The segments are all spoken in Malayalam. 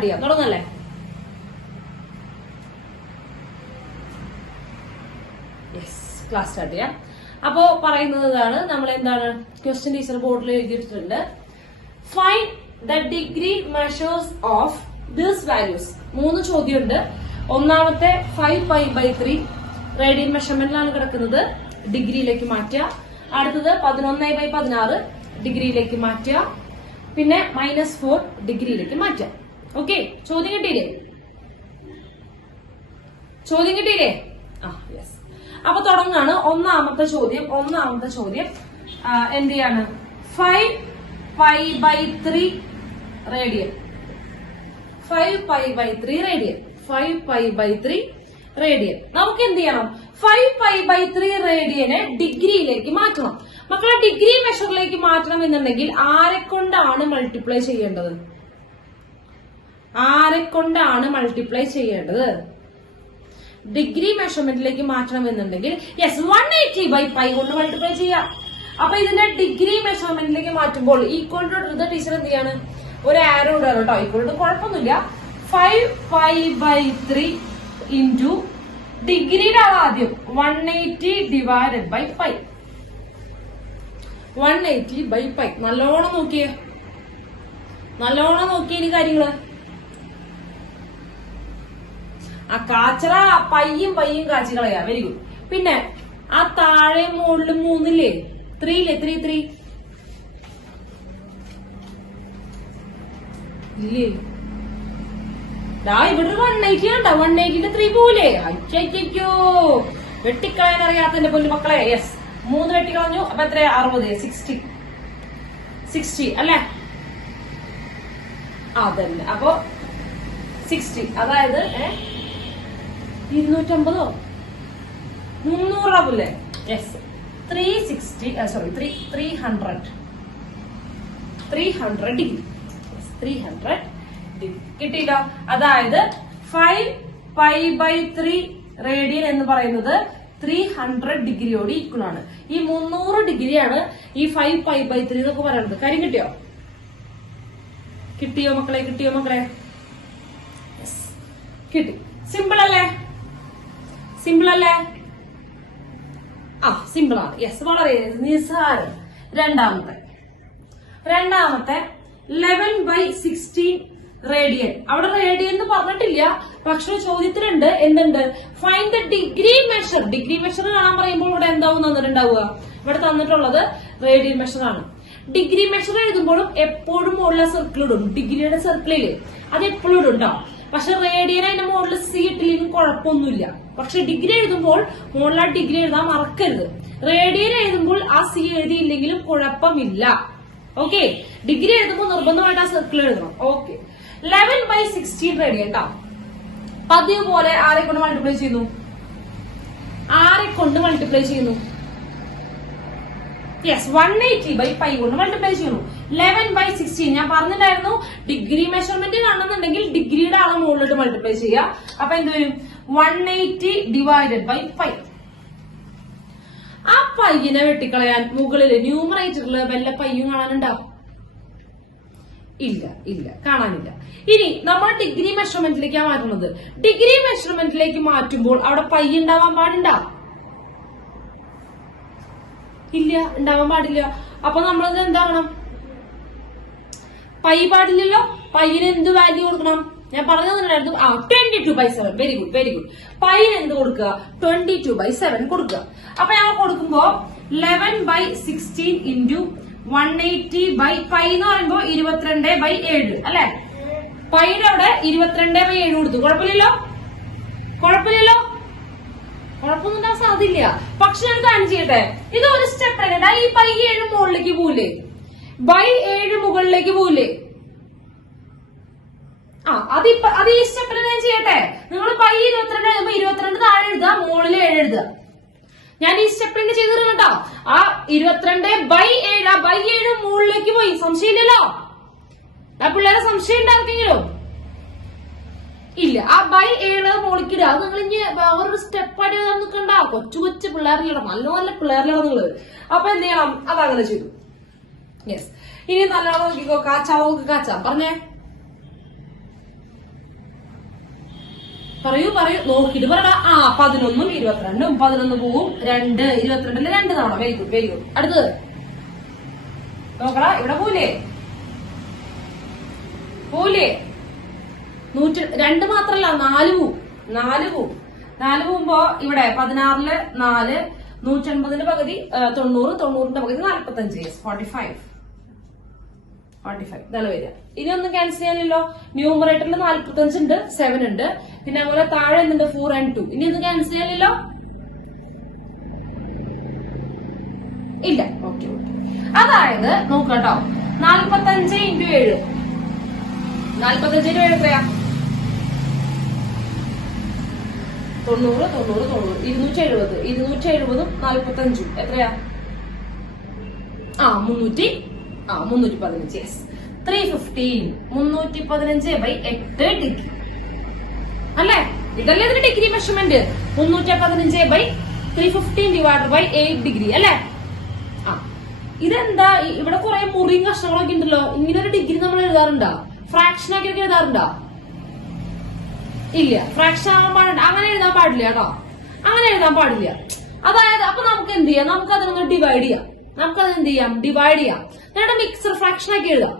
സ്റ്റാർട്ട് ചെയ്യാം. തുടങ്ങല്ലേ? യെസ്, ക്ലാസ് സ്റ്റാർട്ട് ചെയ്യാം. അപ്പോ പറയുന്നത് ഇതാണ്, നമ്മൾ എന്താണ് ക്വസ്റ്റ്യൻ ടീച്ചർ ബോർഡിൽ എഴുതിയിട്ടുണ്ട്. Find the degree measures of these values. 3 ചോദ്യമുണ്ട്. ഒന്നാമത്തെ 5π/3 റേഡിയൻ മെഷർമെന്റിലാണ് കിടക്കുന്നത്, ഡിഗ്രിയിലേക്ക് മാറ്റുക. അടുത്തത് 11/16 ഡിഗ്രിയിലേക്ക് മാറ്റുക. പിന്നെ -4 ഡിഗ്രിയിലേക്ക് മാറ്റുക. ഓക്കെ, ചോദ്യം കിട്ടിയില്ലേ? ചോദ്യം കിട്ടിയില്ലേ? യെസ്. അപ്പൊ തുടങ്ങാണ്. ഒന്നാമത്തെ ചോദ്യം എന്ത് ചെയ്യാണ്? 5π/3 റേഡിയൻ. 5π/3 റേഡിയൻ. 5π/3 റേഡിയൻ. നമുക്ക് എന്ത് ചെയ്യണം? 5π/3 റേഡിയനെ ഡിഗ്രിയിലേക്ക് മാറ്റണം. മക്കളെ, ഡിഗ്രി മെഷറിലേക്ക് മാറ്റണം എന്നുണ്ടെങ്കിൽ ആരെ കൊണ്ടാണ് മൾട്ടിപ്ലൈ ചെയ്യേണ്ടത്? ഡിഗ്രി മെഷർമെന്റിലേക്ക് മാറ്റണം എന്നുണ്ടെങ്കിൽ യെസ് 180/π കൊണ്ട് മൾട്ടിപ്ലൈ ചെയ്യാം. അപ്പൊ ഇതിന്റെ ഡിഗ്രി മെഷർമെന്റിലേക്ക് മാറ്റുമ്പോൾ ഈക്വൽ ടു ഇടുന്നത് ടീച്ചർ എന്ത് ചെയ്യാണ്? ഒരു ആരോ ഇടാറ് കേട്ടോ. ഈക്വൽ ടു കുഴപ്പമൊന്നുമില്ല. 5π/3 ഇൻറ്റു ഡിഗ്രിയുടെ ആണ് ആദ്യം 180/π. 180/π. നല്ലോണം നോക്കിയേ ഇനി കാര്യങ്ങള്. ആ കാച്ചറ പയ്യും കാച്ചി കളയാ. Very good. പിന്നെ ആ താഴെ മുകളിൽ 3 3 ഇല്ലേ? 3 ഇല്ലേ? ഇവിടെ 180 കണ്ടോ? 180 3 പോലെ. അയ്യോ, വെട്ടിക്കളയാൻ അറിയാത്തന്റെ പൊന്നു മക്കളെ. യെസ്, 3 വെട്ടിക്കളഞ്ഞു. അപ്പൊ എത്ര? 60. 60 അല്ലെ? അതന്നെ. അപ്പൊ 60, അതായത് 250 300 ആവൂല്ലേ? Yes, 300 degree. 300 ഡിഗ്രി കിട്ടിയില്ലോ. അതായത് 5π/3 റേഡിയൻ എന്ന് പറയുന്നത് 300 ഡിഗ്രിയോട് ഈക്വൽ ആണ്. ഈ 300 ഡിഗ്രിയാണ് ഈ 5π/3 എന്നൊക്കെ പറയുന്നത്. കാര്യം കിട്ടിയോ മക്കളെ? കിട്ടി. സിമ്പിൾ അല്ലേ? സിമ്പിൾ ആണ്. യെസ്, വളരെ നിസ്സാരം. രണ്ടാമത്തെ 11/16 റേഡിയൻ. അവിടെ റേഡിയൻ എന്ന് പറഞ്ഞിട്ടില്ല, പക്ഷെ ചോദ്യത്തിലുണ്ട്. എന്തുണ്ട്? Find the degree measure. Degree measure കാണാൻ പറയുമ്പോൾ ഇവിടെ എന്താവും തന്നിട്ടുണ്ടാവുക? ഇവിടെ തന്നിട്ടുള്ളത് റേഡിയൻ മെഷർ ആണ്. ഡിഗ്രി മെഷർ എഴുതുമ്പോഴും എപ്പോഴും മുകളിലെ സർക്കിൾ ഇടും. ഡിഗ്രിയുടെ സർക്കിളില് അത് എപ്പോഴും ഇടും. പക്ഷെ റേഡിയൻ അതിന്റെ മുകളിൽ സി ഇട്ടില്ലെങ്കിൽ കുഴപ്പമൊന്നുമില്ല. പക്ഷെ ഡിഗ്രി എഴുതുമ്പോൾ മുകളിൽ ഡിഗ്രി എഴുതാൻ മറക്കരുത്. റേഡിയൻ എഴുതുമ്പോൾ ആ സി എഴുതിയില്ലെങ്കിലും കുഴപ്പമില്ല. ഓക്കെ, ഡിഗ്രി എഴുതുമ്പോൾ നിർബന്ധമായിട്ട് ആ സർക്കിൾ എഴുതണം. ഓക്കെ, 11/16 റേഡിയൻ കേട്ടോ. പതിവ് പോലെ ആരെ കൊണ്ട് മൾട്ടിപ്ലൈ ചെയ്യുന്നു? യെസ്, 180/π കൊണ്ട് മൾട്ടിപ്ലൈ ചെയ്യുന്നു. 11/16 ഞാൻ പറഞ്ഞിട്ടായിരുന്നു, ഡിഗ്രി മെഷർമെന്റ് കാണുന്നുണ്ടെങ്കിൽ ഡിഗ്രിയുടെ ആളെ മുകളിലിട്ട് മൾട്ടിപ്ലൈ ചെയ്യുക. അപ്പൊ എന്ത് വരും? 180/π. ആ പയ്യനെ വെട്ടിക്കളയാൻ മുകളില് ന്യൂമറേറ്ററില് വല്ല പയ്യും കാണാനുണ്ടാവും? ഇല്ല, കാണാനില്ല. ഇനി നമ്മൾ ഡിഗ്രി മെഷർമെന്റിലേക്കാണ് മാറ്റുന്നത്. ഡിഗ്രി മെഷർമെന്റിലേക്ക് മാറ്റുമ്പോൾ അവിടെ പയ്യ ഉണ്ടാവാൻ പാടുണ്ടോ? ഇല്ല, ഉണ്ടാവാൻ പാടില്ല. അപ്പൊ നമ്മളത് എന്താകണം? പൈ പാടില്ലല്ലോ. പയ്യന് എന്ത് വാല്യൂ കൊടുക്കണം? ഞാൻ പറഞ്ഞിട്ടുണ്ടായിരുന്നു 22/7. Very good. പൈന് എന്ത് കൊടുക്കുക? 22/7 കൊടുക്കുക. അപ്പൊ ഞങ്ങൾ കൊടുക്കുമ്പോ 11/16 ഇൻറ്റു 180/π എന്ന് പറയുമ്പോ 22/7 അല്ലെ? പൈയുടെ അവിടെ 22/7 കൊടുത്തു. കുഴപ്പമില്ലല്ലോ. കുഴപ്പമൊന്നും സാധ്യമില്ല. പക്ഷെ ഞാൻ കാര്യം ചെയ്യട്ടെ, ഇത് ഒരു സ്റ്റെപ്പ് എടുക്കട്ടെ. ഈ π7 മുകളിലേക്ക് പോവില്ലേ? π7 മുകളിലേക്ക് പോവില്ലേ? അത് ഈ സ്റ്റെപ്പിൽ ഞാൻ ചെയ്യട്ടെ. നിങ്ങൾ π22 എഴുതുമ്പോ 22 താഴെ എഴുതുക, മുകളിൽ 7 എഴുതുക. ഞാൻ ഈ സ്റ്റെപ്പിൽ ചെയ്തു കേട്ടോ. ആ 22/7 ആ π7 മുകളിലേക്ക് പോയി. സംശയമില്ലല്ലോ? ആ പിള്ളേരെ സംശയം ഉണ്ടാർക്കെങ്കിലും? ഇല്ല. ആ π7 മുകളിക്കിടുക. അത് നിങ്ങൾ ഇനി വേറൊരു സ്റ്റെപ്പായിട്ട് നിൽക്കണ്ട. കൊച്ചു പിള്ളേരിലാണ്, നല്ല പിള്ളേരിലാണ് നിങ്ങള്. അപ്പൊ എന്ത് ചെയ്യണം? അതങ്ങനെ ചെയ്തു. യെസ്. ഇനി നല്ലോണം നോക്കിക്കോ. കാച്ചാ പറഞ്ഞേ. പറയൂ നോക്കിട്ട് പറയടാ. 11ഉം 22ഉം 11 പോവും 2 22 2 തവണ. Very good. അടുത്തത് നോക്കടാ, ഇവിടെ പോലെ 2 മാത്രല്ല 4 പോവും. 4 പോകുമ്പോ ഇവിടെ 16ല് 4, 180ന്റെ പകുതി 90, 90ന്റെ പകുതി 45, 45 ഇതാണ് വരിക. ഇനി ഒന്നും ക്യാൻസൽ ചെയ്യാനില്ലല്ലോ. ന്യൂമറേറ്ററിൽ 45 ഉണ്ട്, 7 ഉണ്ട്. പിന്നെ അതുപോലെ താഴെ എന്തുണ്ട്, 4 and 2. ഇനി ഒന്നും ക്യാൻസൽ ചെയ്യാനില്ലല്ലോ, ഇല്ല. ഓക്കെ. അതായത് നോക്കട്ടോ, 45 × 7. 45 × 7 എത്രയാ? 90, 270. 270ഉം 45ഉം എത്രയാ? 315. യെസ്, 315. 315/8 ഡിഗ്രി അല്ലേ? ഇതല്ലേ ഇതിന്റെ ഡിഗ്രി മെഷർമെന്റ്. 315/315 / 8 ഡിഗ്രി അല്ലേ? ഇതെന്താ ഇവിടെ കുറെ മുറിയും കഷ്ണങ്ങളൊക്കെ ഉണ്ടല്ലോ. ഇങ്ങനെ ഒരു ഡിഗ്രി നമ്മൾ എഴുതാറുണ്ടോ? ഫ്രാക്ഷൻ ആക്കിയൊക്കെ എഴുതാറുണ്ടോ? ഇല്ല. ഫ്രാക്ഷൻ ആവാൻ പാടില്ല, അങ്ങനെ എഴുതാൻ പാടില്ല കേട്ടോ. അങ്ങനെ എഴുതാൻ പാടില്ല. അതായത് അപ്പൊ നമുക്ക് എന്ത് ചെയ്യാം, നമുക്ക് അതിനൊന്ന് ഡിവൈഡ് ചെയ്യാം. ഡിവൈഡ് ചെയ്യാം. എന്നിട്ട് മിക്സർ ഫ്രാക്ഷൻ ആക്കി എഴുതാം.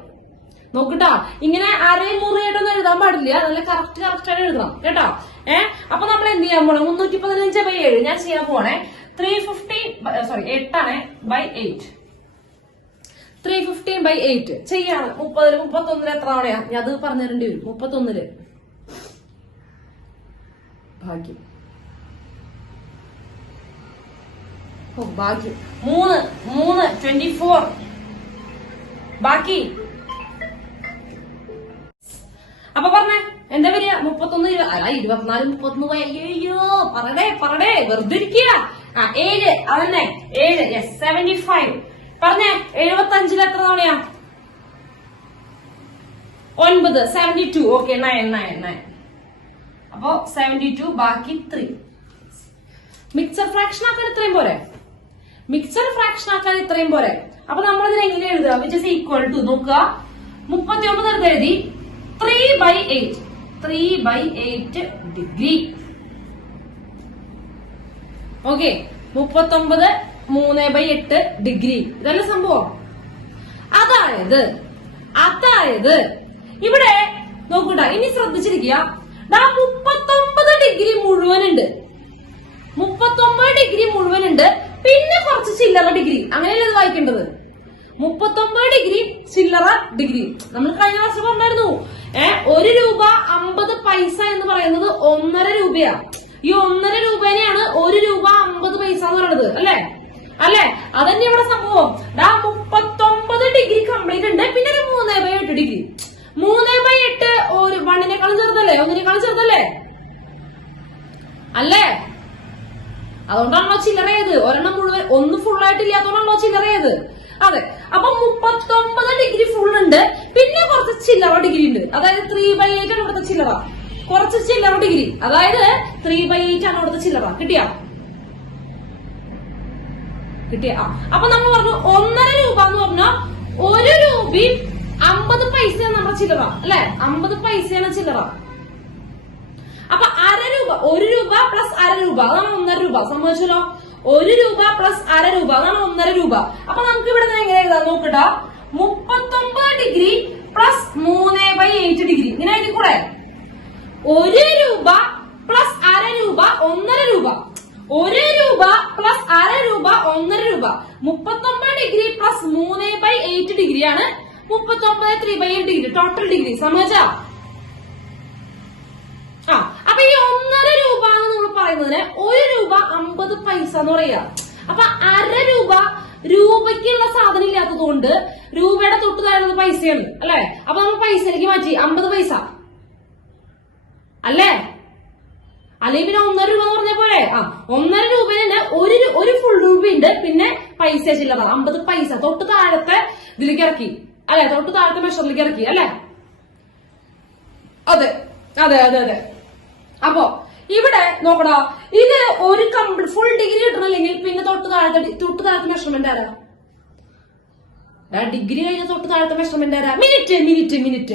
നോക്കട്ടോ, ഇങ്ങനെ അരയും മുറിയായിട്ടൊന്നും എഴുതാൻ പാടില്ല. നല്ല കറക്റ്റ് ആയിട്ട് എഴുതണം കേട്ടോ. അപ്പൊ നമ്മൾ എന്ത് ചെയ്യാൻ പോണേ, 315/7 ഞാൻ ചെയ്യാൻ പോണേ. 8 /8. 315/8 ചെയ്യാണ്. 30-ല് 31 എത്ര തവണയാ? ഞാൻ അത് പറഞ്ഞു തരേണ്ടി വരും. 31 ഭാഗ്യം. 3 24. ബാക്കി അപ്പൊ പറഞ്ഞേ എന്താ വരിക? 31 അല്ല 24 31. അയ്യോ പറടേ വെറുതെ ഇരിക്കുക. 7 അതന്നെ 7. യെസ്, 75. പറഞ്ഞേ 75-ൽ എത്ര തവണയാ? 9. 72. ഓക്കെ, 9. അപ്പൊ 72 ബാക്കി 3. മിക്സർ ഫ്രാക്ഷൻ ആക്കാൻ ഇത്രയും പോരെ. അപ്പൊ നമ്മളിതിനെ എങ്ങനെ എഴുതുക? വിച്ച് ഇസ് ഈക്വൽ ടു നോക്കുക, 39 എടുത്ത് എഴുതി 3/8. 3/8 ഡിഗ്രി. Okay, 39 3/8 degree. ഇതല്ല സംഭവം. അതായത് ഇവിടെ നോക്കൂട്ട, ഇനി ശ്രദ്ധിച്ചിരിക്കുക. 39 ഡിഗ്രി മുഴുവനുണ്ട്. 39 ഡിഗ്രി മുഴുവനുണ്ട്. പിന്നെ കുറച്ച് ചില്ലറ ഡിഗ്രി. അങ്ങനെയല്ല ഇത് വായിക്കേണ്ടത്. 39 ഡിഗ്രി ചില്ലറ ഡിഗ്രി. നമ്മൾ കഴിഞ്ഞ വർഷം പറഞ്ഞായിരുന്നു, 1 രൂപ 50 പൈസ എന്ന് പറയുന്നത് 1.5 രൂപയാ. ഈ 1.5 രൂപേനെയാണ് 1 രൂപ 50 പൈസ എന്ന് പറയുന്നത്. അല്ലേ? അതന്നെ ഇവിടെ സംഭവം. 39 ഡിഗ്രി കംപ്ലീറ്റ് ഉണ്ട്. പിന്നെ ഒരു 3/8 ഡിഗ്രി. 3/8 ഒരു 1-നേക്കാളും ചെറുതല്ലേ? 1-നേക്കാളും ചെറുതല്ലേ? അല്ലേ? അതുകൊണ്ടാണല്ലോ ചില്ലറയത്. ഒരെണ്ണം മുഴുവൻ, ഒന്ന് ഫുൾ ആയിട്ട് ഇല്ലാത്തതുകൊണ്ടാണല്ലോ ചില്ലറയത്. അതെ. അപ്പൊ 39 ഡിഗ്രി ഫുൾ ഉണ്ട്. പിന്നെ കുറച്ച് ചില്ലറ ഡിഗ്രി ഉണ്ട്. അതായത് 3/8 ആണ് ഇവിടുത്തെ ചില്ലറ. കുറച്ച് ചില്ലറ ഡിഗ്രി, അതായത് 3/8 ആണ് ഇവിടുത്തെ ചില്ലറ. കിട്ടിയ അപ്പൊ നമ്മൾ പറഞ്ഞു 1.5 രൂപ എന്ന് പറഞ്ഞാൽ 1 രൂപയും 50 പൈസയാണ് നമ്മുടെ ചില്ലറ. അല്ലെ? 50 പൈസയാണ് ചില്ലറ. അപ്പൊ 1/2 രൂപ, 1 രൂപ പ്ലസ് 1/2 രൂപ, അതാണ് 1.5 രൂപ. സംഭവിച്ചല്ലോ. 1 രൂപ പ്ലസ് 1/2 രൂപ, അതാണ് 1.5 രൂപ. അപ്പൊ നമുക്ക് ഇവിടെ എങ്ങനെ എഴുതാം നോക്കട്ടോ, 39 ഡിഗ്രി പ്ലസ് 3/8 ഡിഗ്രി. ഇങ്ങനെ എഴുതി കൂടെ? 1 രൂപ പ്ലസ് 1/2 രൂപ 1.5 രൂപ. 1 രൂപ പ്ലസ് 1/2 രൂപ 1.5 രൂപ. 39 ഡിഗ്രി പ്ലസ് 3/8 ഡിഗ്രിയാണ് 39 3/8 ഡിഗ്രി. Total degree. സമ്മതിച്ചാ? അപ്പൊ ഈ 1.5 രൂപ എന്ന് നമ്മൾ പറയുന്നതിന് 1 രൂപ 50 പൈസ എന്ന് പറയാ. അപ്പൊ 1/2 രൂപ രൂപയ്ക്കുള്ള സാധനം ഇല്ലാത്തത് കൊണ്ട് രൂപയുടെ തൊട്ട് താഴെ പൈസയാണ്. അല്ലെ? അപ്പൊ നമ്മൾ പൈസയിലേക്ക് മാറ്റി 50 പൈസ അല്ലേ? അല്ലെങ്കിൽ പിന്നെ 1.5 രൂപ എന്ന് പറഞ്ഞ പോലെ 1.5 രൂപേന്റെ ഒരു ഫുൾ രൂപയുണ്ട്. പിന്നെ പൈസ ചില്ലറ 50 പൈസ തൊട്ട് താഴത്തെ ഇതിലേക്ക് ഇറക്കി. അല്ലെ? തൊട്ട് താഴത്തെ മെഷറിലേക്ക് ഇറക്കി. അല്ലെ? അതെ. അപ്പോ ഇവിടെ നോക്കടാ, ഇത് ഒരു ഫുൾ ഡിഗ്രി കിട്ടണില്ലെങ്കിൽ പിന്നെ തൊട്ട് താഴത്തെ മെഷർമെന്റ് ആരാ? ഡിഗ്രി കഴിഞ്ഞ തൊട്ട് താഴത്തെ മെഷർമെന്റ് ആരാ? മിനിറ്റ്.